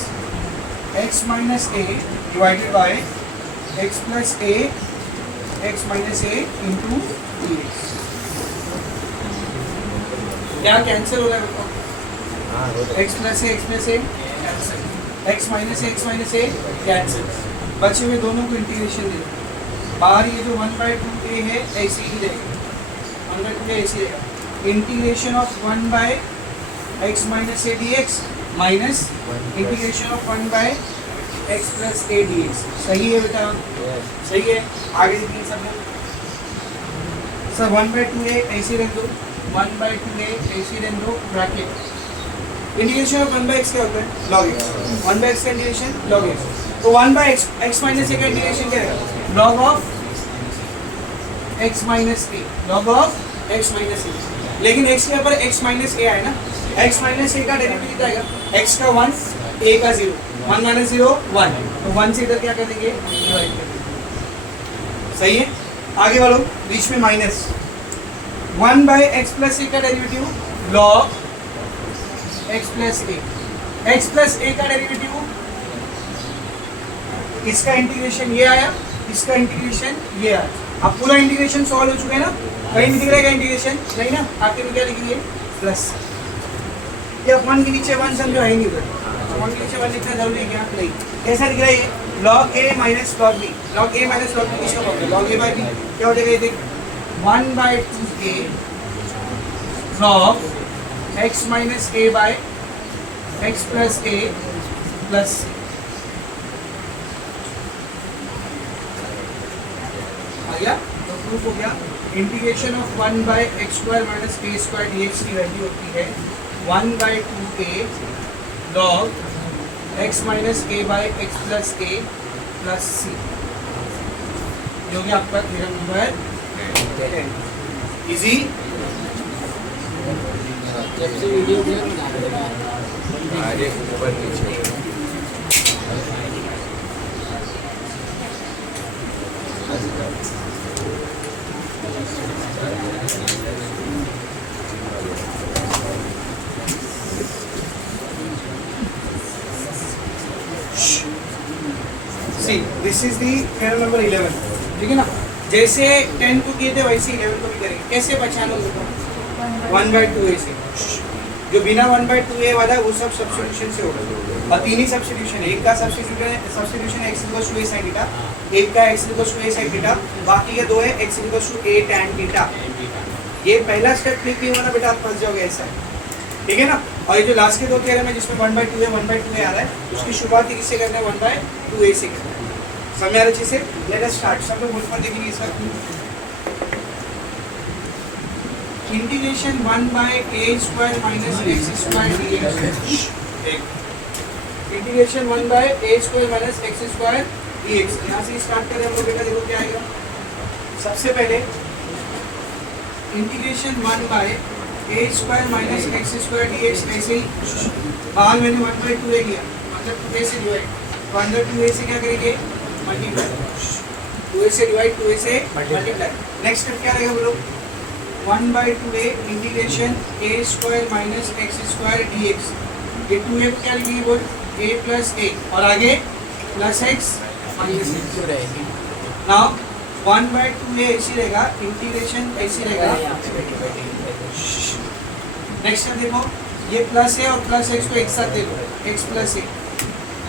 x minus a divided by x plus a x minus a into dx। क्या cancel हो रहा है बताओ, x plus a cancel, x minus a cancel, बचे हुए दोनों को integration दे दो। बाहर ये जो 1/2a है ऐसे ही रहेगा, 1/2a ऐसे रहेगा, integration of 1/x minus a dx minus integration of 1/x plus a dx। सही है बेटा, सही है। आगे देखिए सब लोग, सब 1/2a ऐसे रख दो, 1/2a ऐसे रख दो ब्रैकेट, इंटीग्रेशन ऑफ 1/x क्या होता है log x, 1/x का इंटीग्रेशन log x, तो 1/x x माइनस a का इंटीग्रेशन क्या है log of x minus a, log of x minus a। लेकिन x के ऊपर x माइनस a आए ना, x माइनस a का डेरिवेटिव कितना आएगा, x का 1 a का 0, 1 माइनस 0 1, तो 1 से इधर क्या कर देंगे डिवाइड कर देंगे, सही है। आगे बढ़ो, बीच में माइनस 1/x प्लस a का derivative log x plus a, x plus a का डेरिवेटिव, इसका इंटीग्रेशन ये आया, इसका इंटीग्रेशन ये आया। अब पूरा इंटीग्रेशन सॉल्व हो चुका है ना, कहीं भी दिख रहेगा इंटीग्रेशन नहीं ना, आखिर में क्या लिखेंगे प्लस, या 1 के नीचे 1 समझो है नहीं उधर, 1 के नीचे 1 लिखना जरूरी है क्या, नहीं। कैसा दिख रहा है ये log a minus log b, log a minus log b किसका formula, log a by b, क्या हो जाएगा ये देख 1/2a log x minus a by x plus a plus c। आ गया, तो प्रूफ हो गया। Integration of 1/x square minus a square dx की वैल्यू होती है 1/2a log x minus a by x plus a plus c, जो कि आपका थ्योरम नंबर 10। इजी, आगे ऊपर नीचे see this is the theorem number 11, ठीक है ना। जैसे 10 को किए थे वैसे 11 को भी करेंगे। कैसे पहचानोगे तो 1/2a से, जो बिना 1/2a वाला है वो सब सब्स्टिट्यूशन से होगा, और तीन ही सब्स्टिट्यूशन है, एक का substitution x equals to a sin theta, एक का x equals to a sin theta, बाकी के दो है x equals to a tan theta. ये पहला स्टेप क्लिक नहीं हुआ ना बेटा आप फंस जाओगे, ऐसा है, ठीक है ना। और ये जो लास्ट के दो थ्योरम है जिसमें 1/2a आ रहा है, उसकी शुरुआत किससे करना है 1/2a से करना है। समझ आ रही चीज़ से, लेट अस स्टार्ट। सब लोग मुझ पर देखेंगे इसका integration 1/a square minus x square dx, integration 1/a square minus x square dx। यहाँ से स्टार्ट करें हम लोग, बेटा देखो क्या आएगा। सबसे पहले integration 1/a square minus x square dx, ऐसे ही बाहर मैंने 1/2a लिया, मतलब 2a से डिवाइड, तो अंदर 2a से क्या करेंगे मल्टीप्लाई, 2a से डिवाइड 2a से मल्टीप्लाई। नेक्स्ट स्टेप क्या रहेगा बोलो, 1/2a integration a square minus x square dx, ये 2a को क्या लिखेंगे बोल a प्लस a, और आगे plus x minus x। Now 1/2a ऐसी रहेगा, इंटीग्रेशन ऐसी रहेगा। नेक्स्ट स्टेप देखो, ये प्लस है और प्लस x को एक साथ दे दो, x प्लस a,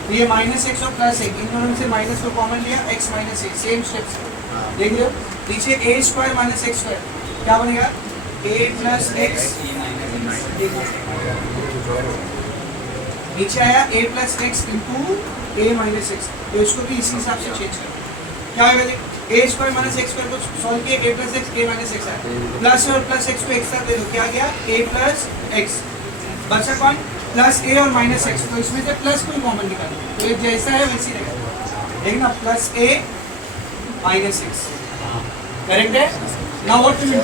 तो ये माइनस x और प्लस एक, इन दोनों से माइनस को कॉमन लिया, x minus a, same steps देख रहे हो। नीचे a square minus x square क्या बनेगा, a प्लस x, नीचे आया a plus x into a minus x, तो इसको भी इसी हिसाब से चेंज करो, क्या होगा देख ए स्क्वायर माइनस एक्स स्क्वायर को सॉल्व किया, ए प्लस एक्स ए माइनस एक्स आया, प्लस और प्लस एक्स को एक साथ ले लो, क्या गया ए प्लस एक्स, बचा कौन प्लस ए और माइनस एक्स, तो इसमें से प्लस को कॉमन निकालो, तो ये जैसा है वैसी रहेगा, ठीक ना, प्लस ए माइनस एक्स, करेक्ट है। नाउ व्हाट टू डू,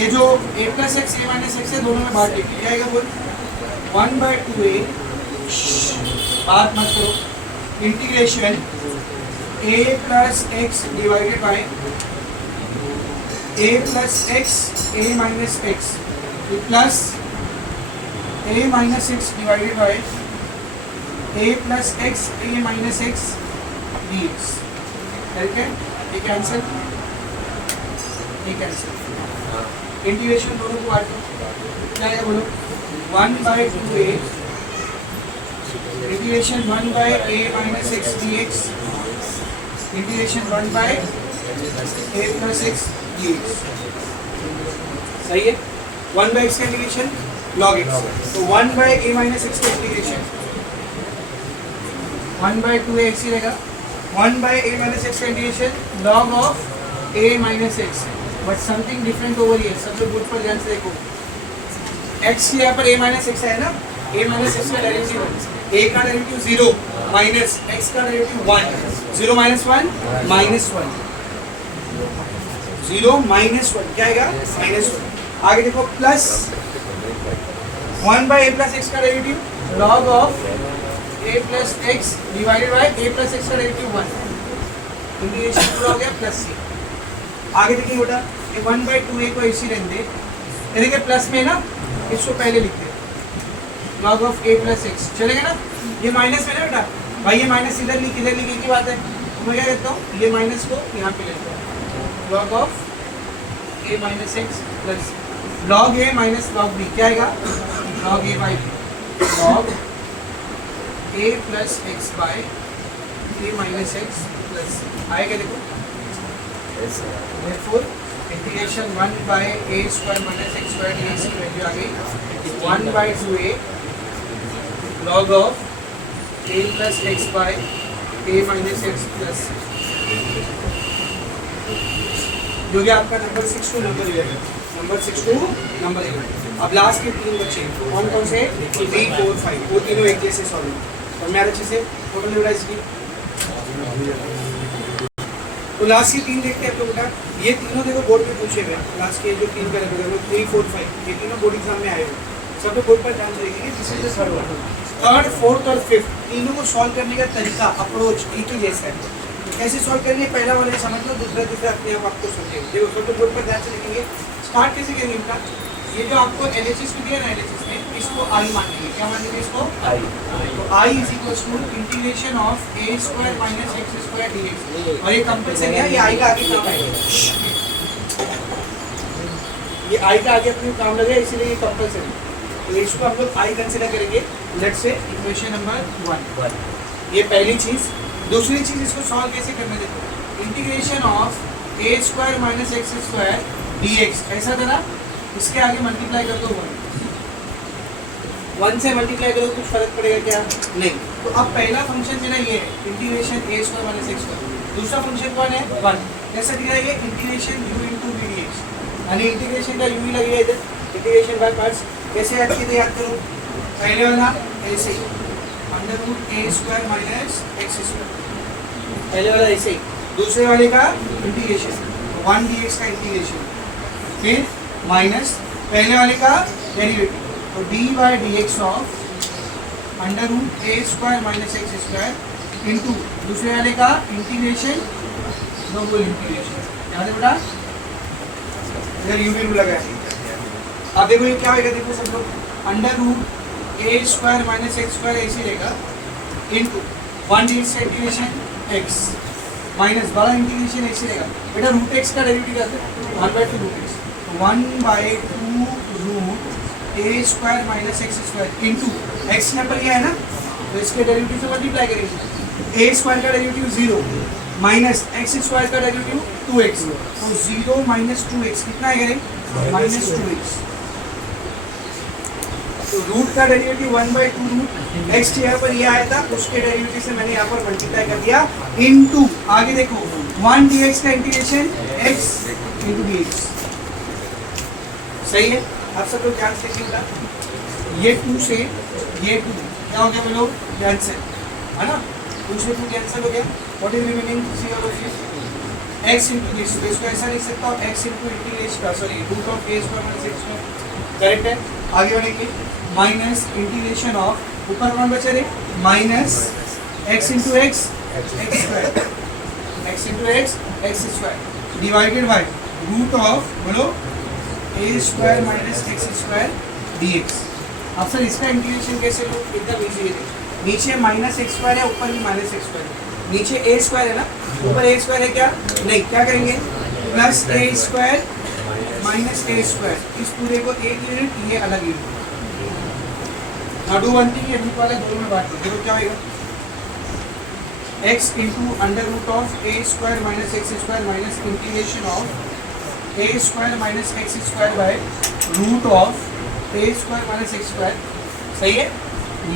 ये जो ए प्लस एक्स ए माइनस एक्स है दोनों में बांट देंगे, क्या आएगा बोल 1/2a, बात मत करो, integration a plus x divided by a plus x a minus x plus a minus x divided by a plus x a minus x dx, ठीक है, ये कैंसिल, ये कैंसिल, इंटीग्रेशन दोनों को बांटो, क्या है बोलो 1/2a integration 1/a minus x dx integration 1/a plus x dx, सही है। 1/x का इंटीग्रेशन log x, तो 1/a माइनस एक्स का इंटीग्रेशन 1/2a x ही रहेगा, 1/a माइनस एक्स का integration log of a minus x, but something different over here, सब लोग board पर ध्यान से देखो, x यहाँ पर a माइनस एक्स है ना, a माइनस एक्स का डेरिवेटिव, a का डेरिवेटिव 0 माइनस x का डेरिवेटिव 1, 0 माइनस 1 माइनस 1, 0 माइनस 1 क्या आएगा माइनस 1, आगे देखो प्लस 1/a प्लस x का derivative log of a plus x divided by a plus x का डेरिवेटिव 1, इंटीग्रेशन पूरा हो गया प्लस c, आगे देखिए बेटा ये 1/2a को इसी रहने दे, देखिए प्लस में ना इसको पहले लिखते हैं log of a plus x, चलेगा ना, ये माइनस में ना बेटा भाई, ये माइनस इधर लिख एक ही बात है, तो मैं क्या कहता हूँ ये माइनस को यहाँ पे लेता हूँ log of a minus x plus log a minus log b, क्या आएगा log a by b, log a plus x by a minus x plus, आएगा देखो, therefore integration 1/a square minus x square dx की value आ गई 1/2a log of a plus x by a minus x plus, जो कि आपका number 6 to number 11, number 6 to number 11। अब last के तीन बच्चे कौन कौन से 3, 4, 5, वो तीनों एक जैसे सॉल्व और मैं अच्छे से टोटल डिवाइड की, तो लास्ट के तीन देखते हैं आप लोग बेटा, ये तीनों देखो बोर्ड पे पूछे गए, लास्ट के जो तीन का लगेगा वो 3, 4, 5 ये तीनों बोर्ड एग्जाम में आए हुए, सब लोग बोर्ड पर ध्यान से देखेंगे, this is the third one, third, fourth और फिफ्थ तीनों को सॉल्व करने का तरीका अप्रोच एक ही जैसा है, तो कैसे सॉल्व करेंगे पहला वाले समझ लो, दूसरा तीसरा अपने आप आपको समझेंगे, देखो सब लोग बोर्ड पर ध्यान से देखेंगे, स्टार्ट कैसे करेंगे इनका, ये जो आपको LHS में दिया ना LHS में, इसको I मान लीजिए, क्या मान लीजिए इसको I, तो I is equal to integration of a square minus x square dx, और ये कंपलसरी है, ये I का आगे काम आएगा, ये I का आगे अपने काम लगे इसीलिए ये कंपलसरी, तो इसको हम लोग I कंसीडर करेंगे, लेट्स से इक्वेशन नंबर 1, ये पहली चीज। दूसरी चीज इसको सॉल्व कैसे करना देखो, integration of a square minus x square dx, ऐसा था ना, इसके आगे मल्टीप्लाई कर दो 1 से मल्टीप्लाई करो कुछ फर्क पड़ेगा क्या नहीं, तो अब पहला फंक्शन जो है ये है integration a square minus x square, दूसरा फंक्शन कौन है 1, कैसा दिख रहा है ये integration u into v dx, यानी इंटीग्रेशन का u ही लगेगा इधर, इंटीग्रेशन बाय पार्ट्स, कैसे याद किए याद करो, पहले वाला ऐसे ही under root a square minus x square, पहले वाला ऐसे ही, दूसरे वाले का इंटीग्रेशन 1 dx का इंटीग्रेशन, फिर माइनस पहले वाले का डेरिवेटिव, तो dy by d x of under root a square minus x square into दूसरे वाले का इंटीग्रेशन, डबल इंटीग्रेशन, याद है बेटा, इधर यू भी रूल लगा है। अब देखो ये क्या होगा, देखो सब लोग under root a square minus x square ऐसे रहेगा इंटू 1 dx का इंटीग्रेशन x माइनस बड़ा इंटीग्रेशन ऐसे रहेगा बेटा, रूट एक्स का डेरिवेटिव आता है 1/2 root x, 1/2 root a square minus x square into x यहाँ पर यह है ना, तो इसके डेरिवेटिव से मल्टीप्लाई करेंगे, ए स्क्वायर का डेरिवेटिव 0 माइनस एक्स स्क्वायर का डेरिवेटिव 2x, तो 0 माइनस 2x कितना आएगा माइनस 2x, तो रूट का डेरिवेटिव 1/2 रूट एक्स यहाँ पर ये आया था, उसके डेरिवेटिव से मैंने यहाँ पर मल्टीप्लाई कर दिया इनटू, आगे देखो 1 dx का इंटीग्रेशन x into dx। सही है। अब सब लोग ध्यान से देखिएगा, ये 2 से ये 2 क्या हो गया बोलो, कैंसिल, है ना। 2 से 2 कैंसिल हो गया। What is remaining, see all of you, x into this, तो इसको ऐसा लिख सकता हूँ x into integration, sorry root of a square minus x square, correct है। आगे बढ़ेंगे, माइनस इंटीग्रेशन ऑफ, ऊपर कौन बचा रे, minus x into x, x square, x into x, x square, divided by root of बोलो a square minus x square dx। अब sir इसका इंटीग्रेशन कैसे लो, एकदम इजी है। नीचे माइनस एक्स स्क्वायर है, ऊपर भी माइनस एक्स स्क्वायर है, नीचे ए स्क्वायर है ना, ऊपर ए स्क्वायर है क्या, नहीं, क्या करेंगे, plus a square minus A square, इस पूरे को एक यूनिट, ये अलग यूनिट, नाडू बनती है रूट वाला दोनों में बांट दो, देखो क्या होगा, x into under root of a square minus x square minus integration of a square minus x square by root of a square minus x square, सही है,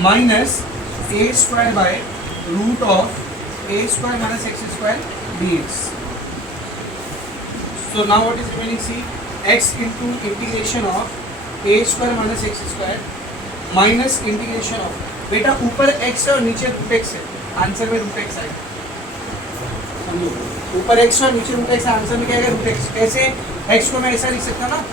minus A square by root of a square minus x square dx. So now what is remaining, see, x into integration of a square minus x square minus integration of, बेटा ऊपर x है और नीचे root x है, answer में root x आएगा, समझो, ऊपर x और नीचे रूट x है, आंसर में क्या आएगा, रूट x। कैसे, x को मैं ऐसा लिख सकता ना,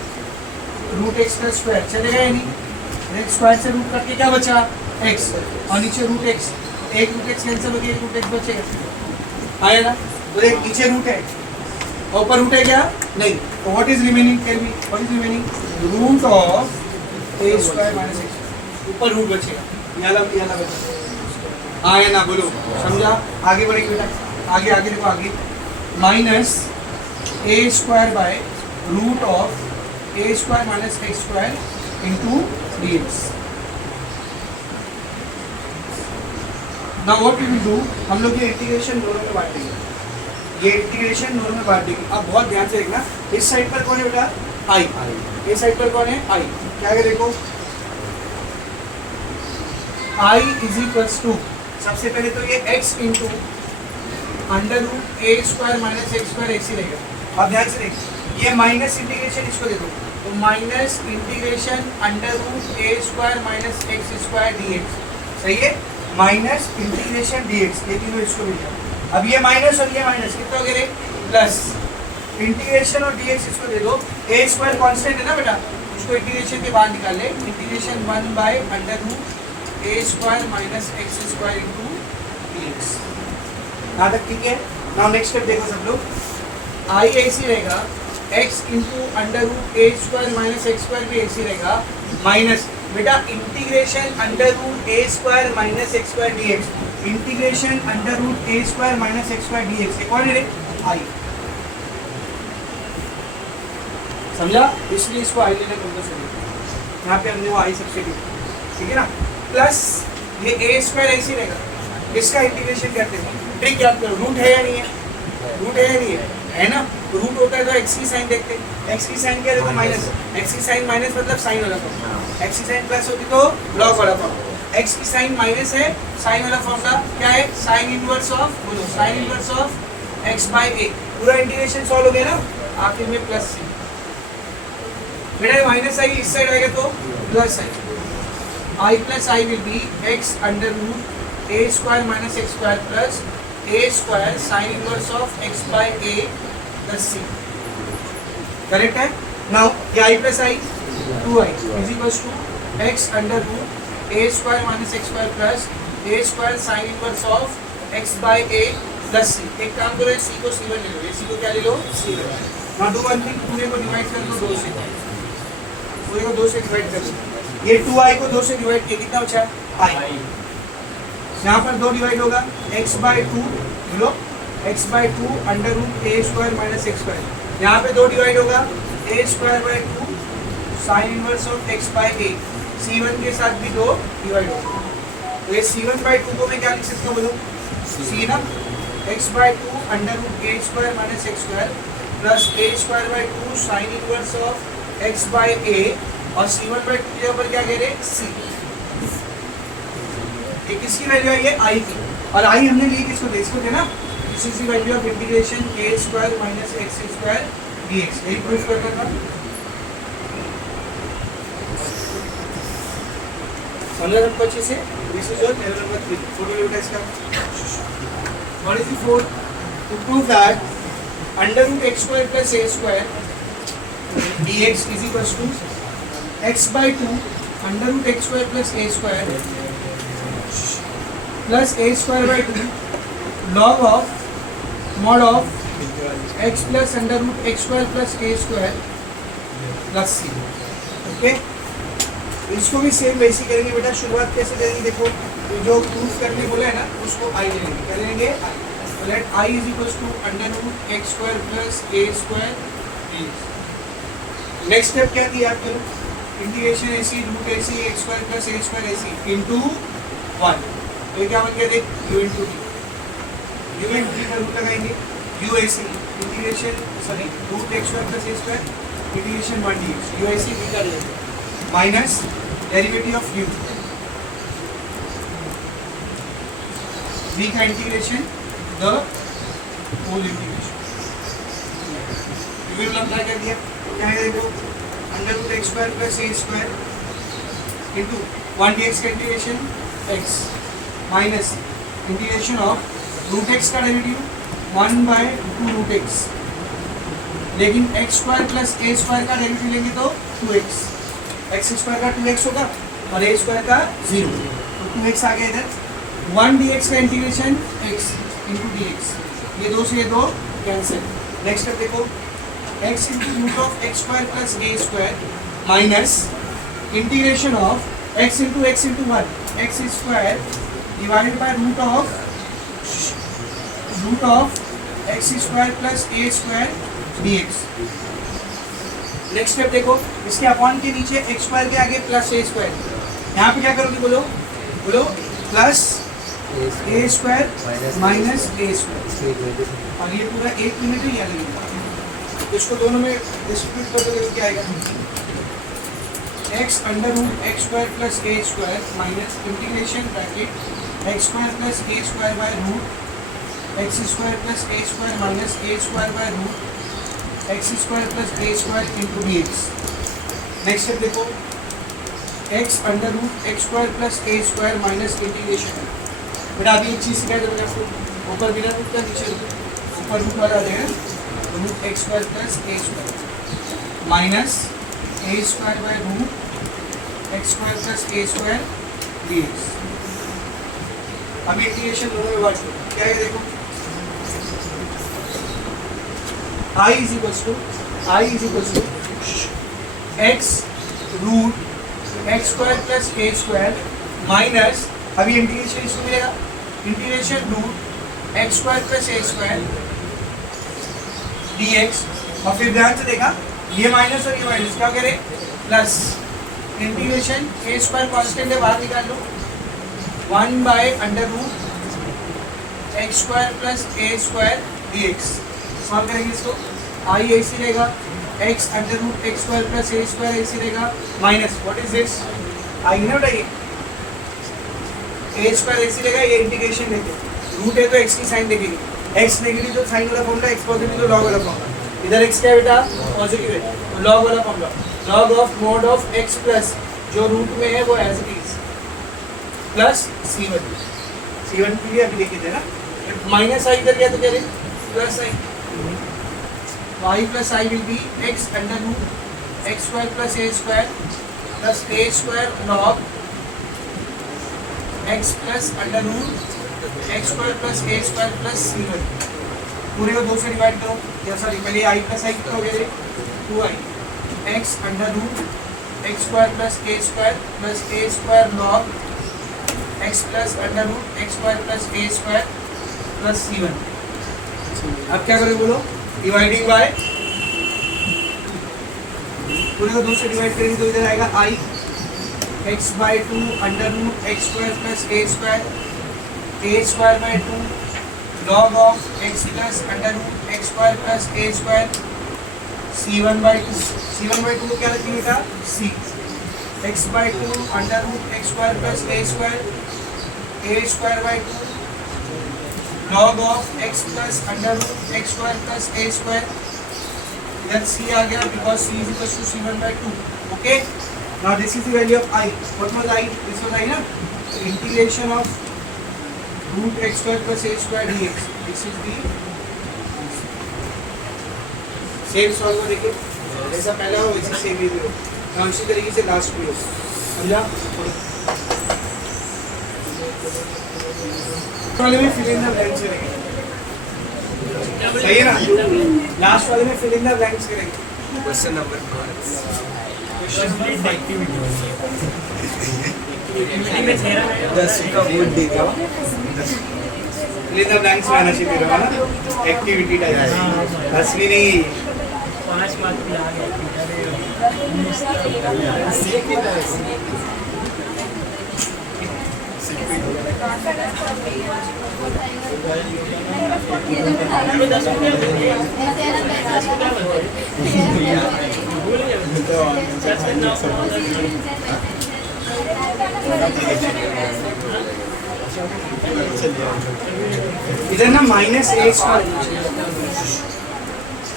रूट x का स्क्वायर, चलेगा या नहीं, स्क्वायर से रूट करके क्या बचा, x, और नीचे रूट x, एक रूट एक्स कैंसिल हो गया, एक रूट एक्स बचेगा, आया ना, तो एक नीचे रूट है और ऊपर रूट है क्या, नहीं, तो what is remaining, tell me what is remaining, root of a square minus x, ऊपर रूट बचेगा, ये वाला बचेगा, आया ना, बोलो, समझा। आगे बढ़ेंगे बेटा, आगे आगे देखो, आगे minus A square by root of a square minus x square into d x. Now what we will do, हम लोग ये इंटीग्रेशन दोनों में बांटेंगे, ये इंटीग्रेशन दोनों में बांटेंगे। अब बहुत ध्यान से देखना, इस साइड पर कौन है बेटा, i, इस साइड पर कौन है, i, क्या है देखो, i इज इक्वल्स टू, सबसे पहले तो ये x into under root a square minus x square ऐसे रहेगा। अब ध्यान से देखो, ये माइनस इंटीग्रेशन इसको देखो, तो minus integration under root a square minus x square d x, सही है, माइनस इंटीग्रेशन dx, ये तीनों इसको मिल गया। अब ये माइनस और ये माइनस कितना हो गया, प्लस इंटीग्रेशन और dx इसको दे दो, a स्क्वायर कांस्टेंट है ना बेटा, इसको इंटीग्रेशन के बाद निकाल ले, integration 1 by under root a square minus x square into dx। यहाँ तक ठीक है। नाउ नेक्स्ट स्टेप देखो सब लोग, i ऐसी रहेगा, x into under root a square minus x square भी ऐसी रहेगा, माइनस बेटा integration under root a square minus x square d x, integration under root a square minus x square d x, ये कौन है रे, आई, समझा, इसलिए इसको आई लेना कंपल्सरी, यहाँ पे हमने वो आई सब्स्टिट्यूट, ठीक है ना, प्लस ये ए स्क्वायर ऐसी रहेगा, इसका इंटीग्रेशन करते हैं, ट्रिक याद करो, रूट है या नहीं है, रूट है या नहीं है ना, रूट होता है तो एक्स की साइन देखते हैं, एक्स की साइन क्या देखो, माइनस, एक्स की साइन माइनस मतलब साइन वाला फॉर्म, एक्स की साइन प्लस होती तो लॉग वाला फॉर्म, एक्स की साइन माइनस है, साइन वाला फॉर्मूला क्या है, साइन इनवर्स ऑफ, बोलो sine inverse of x by a, पूरा इंटीग्रेशन सॉल्व हो गया ना, आखिर में प्लस सी, बेटा माइनस आई इस साइड आएगा तो plus I plus I will be x under root a square minus x square plus a square sine inverse of x by a plus c, correct है। नाउ ये I plus I 2i is equals to x under root a square minus x square plus a square sine inverse of x by a plus c. एक काम करो, सी को c1 ले लो, ये सी को क्या ले लो, c1। Now do one thing, पूरे को डिवाइड कर दो 2 से, पूरे को 2 से डिवाइड कर दो, ये 2i को 2 से डिवाइड किया, कितना बचा i, यहाँ पर 2 डिवाइड होगा, x बाय 2 बोलो, x by 2 under root a square minus x square, यहाँ पे 2 डिवाइड होगा, a square by 2 sine inverse of x by a, c1 के साथ भी 2 डिवाइड होगा, तो ये c1 बाय 2 को मैं क्या लिख सकता हूँ बोलो, c ना, x by 2 under root a square minus x square plus a square by 2 sine inverse of x by a, और c1 बाय 2 के ऊपर क्या कह रहे हैं, c, ये किसकी वैल्यू है, ये i की, और i हमने ली किसको थे, इसको थे ना, this is the value of integration a square minus x square dx। यही प्रूफ करना था। समझा सबको अच्छे से? This is your theorem number 3 photo लेटा इसका। What is the fourth? To prove that under root x square plus a square dx is equals to x by 2 under root x square plus a square plus a square by 2 log of mod of x plus under root x square plus a square plus c। Okay, इसको भी same वैसे करेंगे बेटा। शुरुआत कैसे करेंगे देखो, जो प्रूफ करने बोला है ना उसको i ले लेंगे। क्या लेंगे? तो let i is equals to under root x square plus a square dx। Next step क्या दिया आप करो, integration ac root ac x square plus a square ac into 1। तो क्या बन गया देख, u into d। u into d का रूट लगाएंगे, u ac integration sorry root x square plus a square integration 1 dx u ac b का लेंगे minus derivative of u v का integration the whole integration. Will apply कर दिया, क्या है देखो, under root x square plus a square into 1 dx का integration x minus integration of root x का डेरिवेटिव 1 बाय 2 रूट x, लेकिन x square plus a square का derivative लेंगे तो 2x, x स्क्वायर का 2x होगा और a स्क्वायर का 0, तो 2x आ गया इधर। 1 dx का इंटीग्रेशन x इंटू dx, ये दो से ये दो कैंसिल। नेक्स्ट स्टेप देखो, x into root of x square plus a square minus integration of x into 1 x square divided by root of x square plus a square dx। Next step देखो, इसके upon के नीचे x square के आगे plus a square, यहाँ पे क्या करोगे बोलो, बोलो plus a square minus a square, और ये पूरा 1 मिनट ही याद रखिएगा। तो इसको दोनों में डिस्ट्रीब्यूट कर दोगे तो क्या आएगा, x under root x square plus a square minus integration bracket x square plus a square by root x square plus a square minus a square by root x square plus a square into dx। Next step देखो, x under root x square plus a square minus integration. बेटा अभी एक चीज़ सिखाई तो मैंने आपको, ऊपर बिना रूट का नीचे ऊपर रूट वाला आ जाएगा, root x square plus a square minus a square by root x square plus a square dx। अभी इंटीग्रेशन दोनों में बात करो, क्या है देखो, i is equals to x root x square plus a square minus, अभी इंटीग्रेशन इसको मिलेगा, integration root x square plus a square dx। और फिर ध्यान से देखा, ये माइनस और ये माइनस क्या करें, plus integration a square constant है बाहर निकाल लो, 1 by under root x square plus a square dx। Solve करेंगे इसको, i ऐसे रहेगा, x under root x square plus a square ऐसे रहेगा minus, what is this, i ना बताइए, a स्क्वायर ऐसे रहेगा, ये इंटीग्रेशन लेते रूट है तो x की साइन देखेंगे, x नेगेटिव तो साइन वाला फॉर्मूला, x पॉजिटिव तो लॉग वाला फॉर्मूला। इधर x क्या है बेटा, पॉजिटिव है, तो लॉग वाला formula, log of mode of x plus जो रूट में है वो as it is plus c1 के लिए अभी लिखे थे ना, माइनस आई इधर गया तो क्या plus I, y plus I will be x under root x square plus a square plus a square log x plus under root x square plus a square plus c1। पूरे को 2 से divide करो, या sorry पहले i plus आई कितना हो गया, 2i x under root x square plus a square plus a square log x plus under root x square plus a square plus c1। अब क्या करोगे बोलो, डिवाइडिंग बाय, पूरे को 2 से डिवाइड करेंगे तो इधर आएगा i x by 2 under root x square plus a square by 2 log of x plus under root x square plus a square c1 by 2 को क्या लिखेंगे था, c x by 2 under root x square plus a square by 2 log of x plus under root x square plus a square. इधर c आ गया because c is equal to c1 by 2. Okay. Now this is the value of I. What was I? This was I, na? So integration of root x square plus a square dx. This is the same solve देखिए, जैसा पहला हो वैसे same ही हो, ना उसी तरीके से लास्ट भी हो, समझा? वाले में फिल इन द ब्लैंक्स करेंगे, सही है ना? लास्ट वाले में फिल इन द ब्लैंक्स करेंगे। क्वेश्चन नंबर 5 10 का वोट देगा। फिल इन द ब्लैंक्स में आना चाहिए मेरा वाला एक्टिविटी टाइप, असली नहीं। 5 मार्क की आ गया। इधर ना माइनस ए स्क्वायर,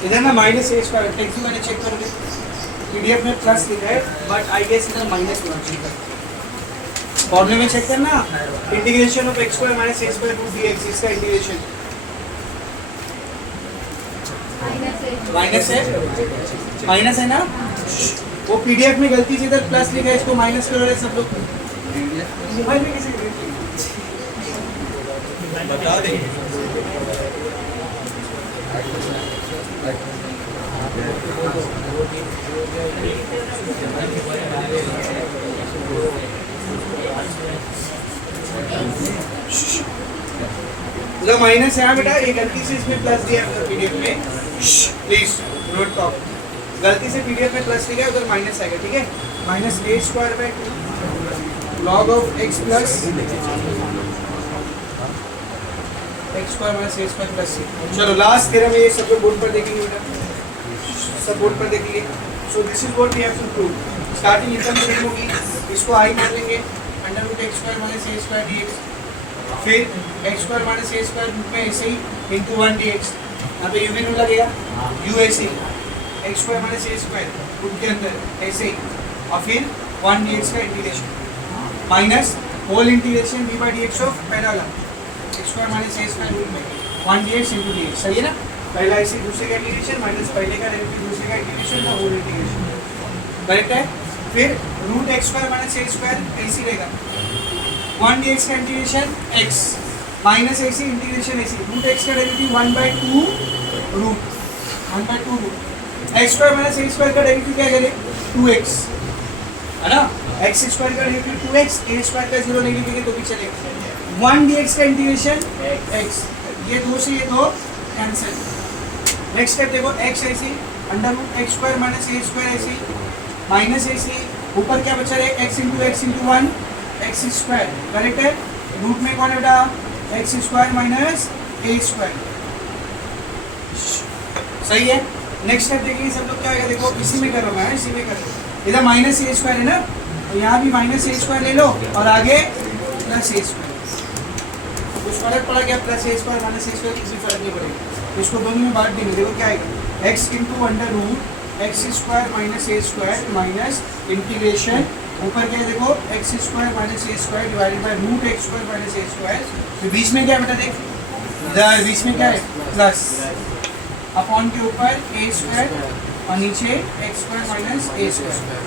इधर ना माइनस ए स्क्वायर, टेक्स्ट मैंने चेक करोगे पीडीएफ में प्लस लिखा है बट आई गेस इधर माइनस होना चाहिए। फॉर्मूले में चेक करना, integration of X square minus A square root DX, इसका इंटीग्रेशन माइनस है ना? वो पीडीएफ में गलती से इधर प्लस लिखा है, इसको माइनस करो रहे सब लोग। मोबाइल में कैसे बता देंगे। जो माइनस है बेटा, ये गलती से इसमें प्लस दिया है पीडीएफ में, प्लीज नोट टॉप, गलती से पीडीएफ में प्लस लिखा है उधर माइनस आएगा, ठीक है? Minus A square by 2 log of x plus x square minus A square plus c. चलो लास्ट थ्योरम में ये सब लोग बोर्ड पर देखेंगे बेटा, सब बोर्ड पर देखेंगे। So this is what we have to prove. Starting equation same होगी, इसको आई मान लेंगे, under root x square minus ए स्क्वायर डीएक्स, फिर एक्स स्क्वायर माइनस ए स्क्वायर रूट में ऐसे ही इंटू 1 डीएक्स, यहाँ पे यू भी नहीं लगेगा, यू ऐसे ही एक्स स्क्वायर माइनस ए स्क्वायर रूट के अंदर ऐसे ही, और फिर 1 डीएक्स का integration minus whole integration V by DX of पहला वाला एक्स स्क्वायर माइनस ए स्क्वायर रूट में 1 डीएक्स इंटू डीएक्स, सही है ना? पहला ऐसे दूसरे का इंटीग्रेशन माइनस पहले का डेरिवेटिव दूसरे का इंटीग्रेशन का होल इंटीग्रेशन, करेक्ट है? फिर रूट एक्स स्क्वायर माइनस ए स्क्वायर ऐसे रहेगा, 1 डीएक्स का इंटीग्रेशन एक्स माइनस ऐसे इंटीग्रेशन ऐसे, रूट एक्स का derivative 1/2 root 1/2 root x square minus ए स्क्वायर का डेरिवेटिव क्या करें 2x, है ना? एक्स स्क्वायर का डेरिवेटिव 2x, ए स्क्वायर का 0 नहीं लिखेंगे तो भी चलेगा। 1 डीएक्स का इंटीग्रेशन x, ये दो से ये दो कैंसिल। नेक्स्ट स्टेप देखो, x ऐसे under root x square minus ए स्क्वायर ऐसे माइनस ऐसे, ऊपर क्या बचा है x into 1 x square, correct है? रूट में कौन है बेटा एक्स स्क्वायर माइनस ए स्क्वायर, सही है? नेक्स्ट स्टेप देखिए सब लोग क्या आएगा, देखो इसी में कर रहा हूँ मैं, इसी में कर रहा हूँ, इधर माइनस ए स्क्वायर है ना, तो यहाँ भी माइनस ए स्क्वायर ले लो और आगे प्लस ए स्क्वायर, कुछ फर्क पड़ा क्या? Plus a square minus A square किसी फर्क नहीं पड़ेगा, इसको दोनों में बांट देंगे, देखो क्या आएगा x into under root x square minus ए स्क्वायर माइनस इंटीग्रेशन ऊपर क्या है देखो x square minus A square divided by root x square minus A square, तो बीच में क्या बेटा देख, इधर बीच में क्या है प्लस, अपॉन के ऊपर ए स्क्वायर और नीचे एक्स स्क्वायर माइनस ए square,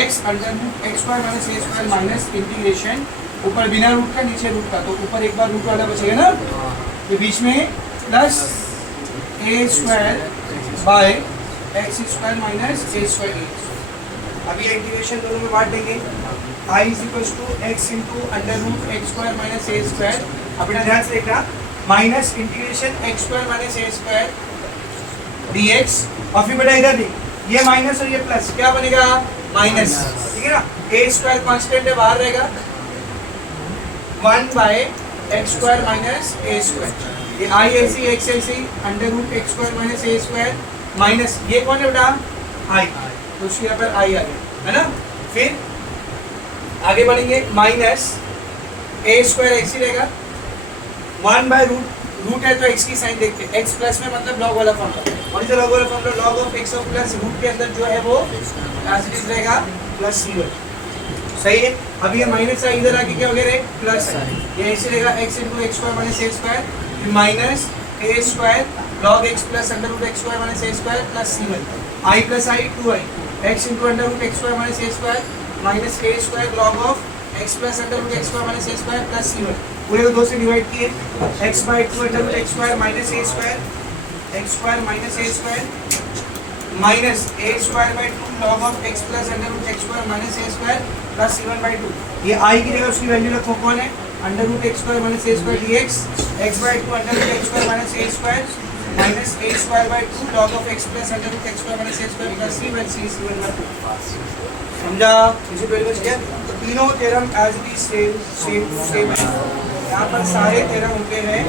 x under root x square minus ए स्क्वायर माइनस इंटीग्रेशन, ऊपर बिना रूट का नीचे रूट का, तो ऊपर एक बार रूट वाला बचेगा ना, तो बीच में plus a square by x square minus A square. अभी इंटीग्रेशन दोनों में बांट देंगे, I is equal to x into under root x square minus A square, अपना ध्यान से देखना, minus integration x square minus ए स्क्वायर डी एक्स, और फिर बेटा इधर दी ये माइनस और ये प्लस, क्या बनेगा माइनस, ठीक है ना? ए स्क्वायर कॉन्स्टेंट है बाहर रहेगा, 1 by x square minus A square, ये आई ऐसी एक्स ऐसी under root x square minus ए स्क्वायर माइनस ये कौन है बेटा आई, तो उसके यहाँ पर आई आ गया, है ना? फिर आगे बढ़ेंगे, माइनस ए स्क्वायर ऐसी रहेगा, 1 बाय रूट रूट है तो x की साइन देखते हैं, x प्लस में मतलब लॉग वाला फॉर्मूला, और इधर लॉग वाला फॉर्मूला लॉग ऑफ x और प्लस रूट के अंदर जो है वो एज इट इज रहेगा प्लस c1। सही है। अब ये माइनस है, इधर आके क्या हो गया प्लस, ये ऐसे रहेगा x into x square minus a square, फिर minus a square log x plus under root x square minus a square plus c1, I plus I 2i, x into under root x square minus a square minus a square log of x plus under root x square minus a square plus c1, पूरे को 2 से divide किए, x by 2 under root x square minus a square, x square minus a square minus a square by 2 log of x plus under root x square minus a square plus c1 by 2, ये I की जगह उसकी value रखो कौन है, under root x square minus a square dx, x by 2 under root x square minus a square minus a square by 2 log of x plus under root x square minus a square plus c when c is c1 by 2। समझा? इसे 12 बच गया। तो तीनों theorem as it is same है। यहाँ पर सारे थ्योरम उनके हैं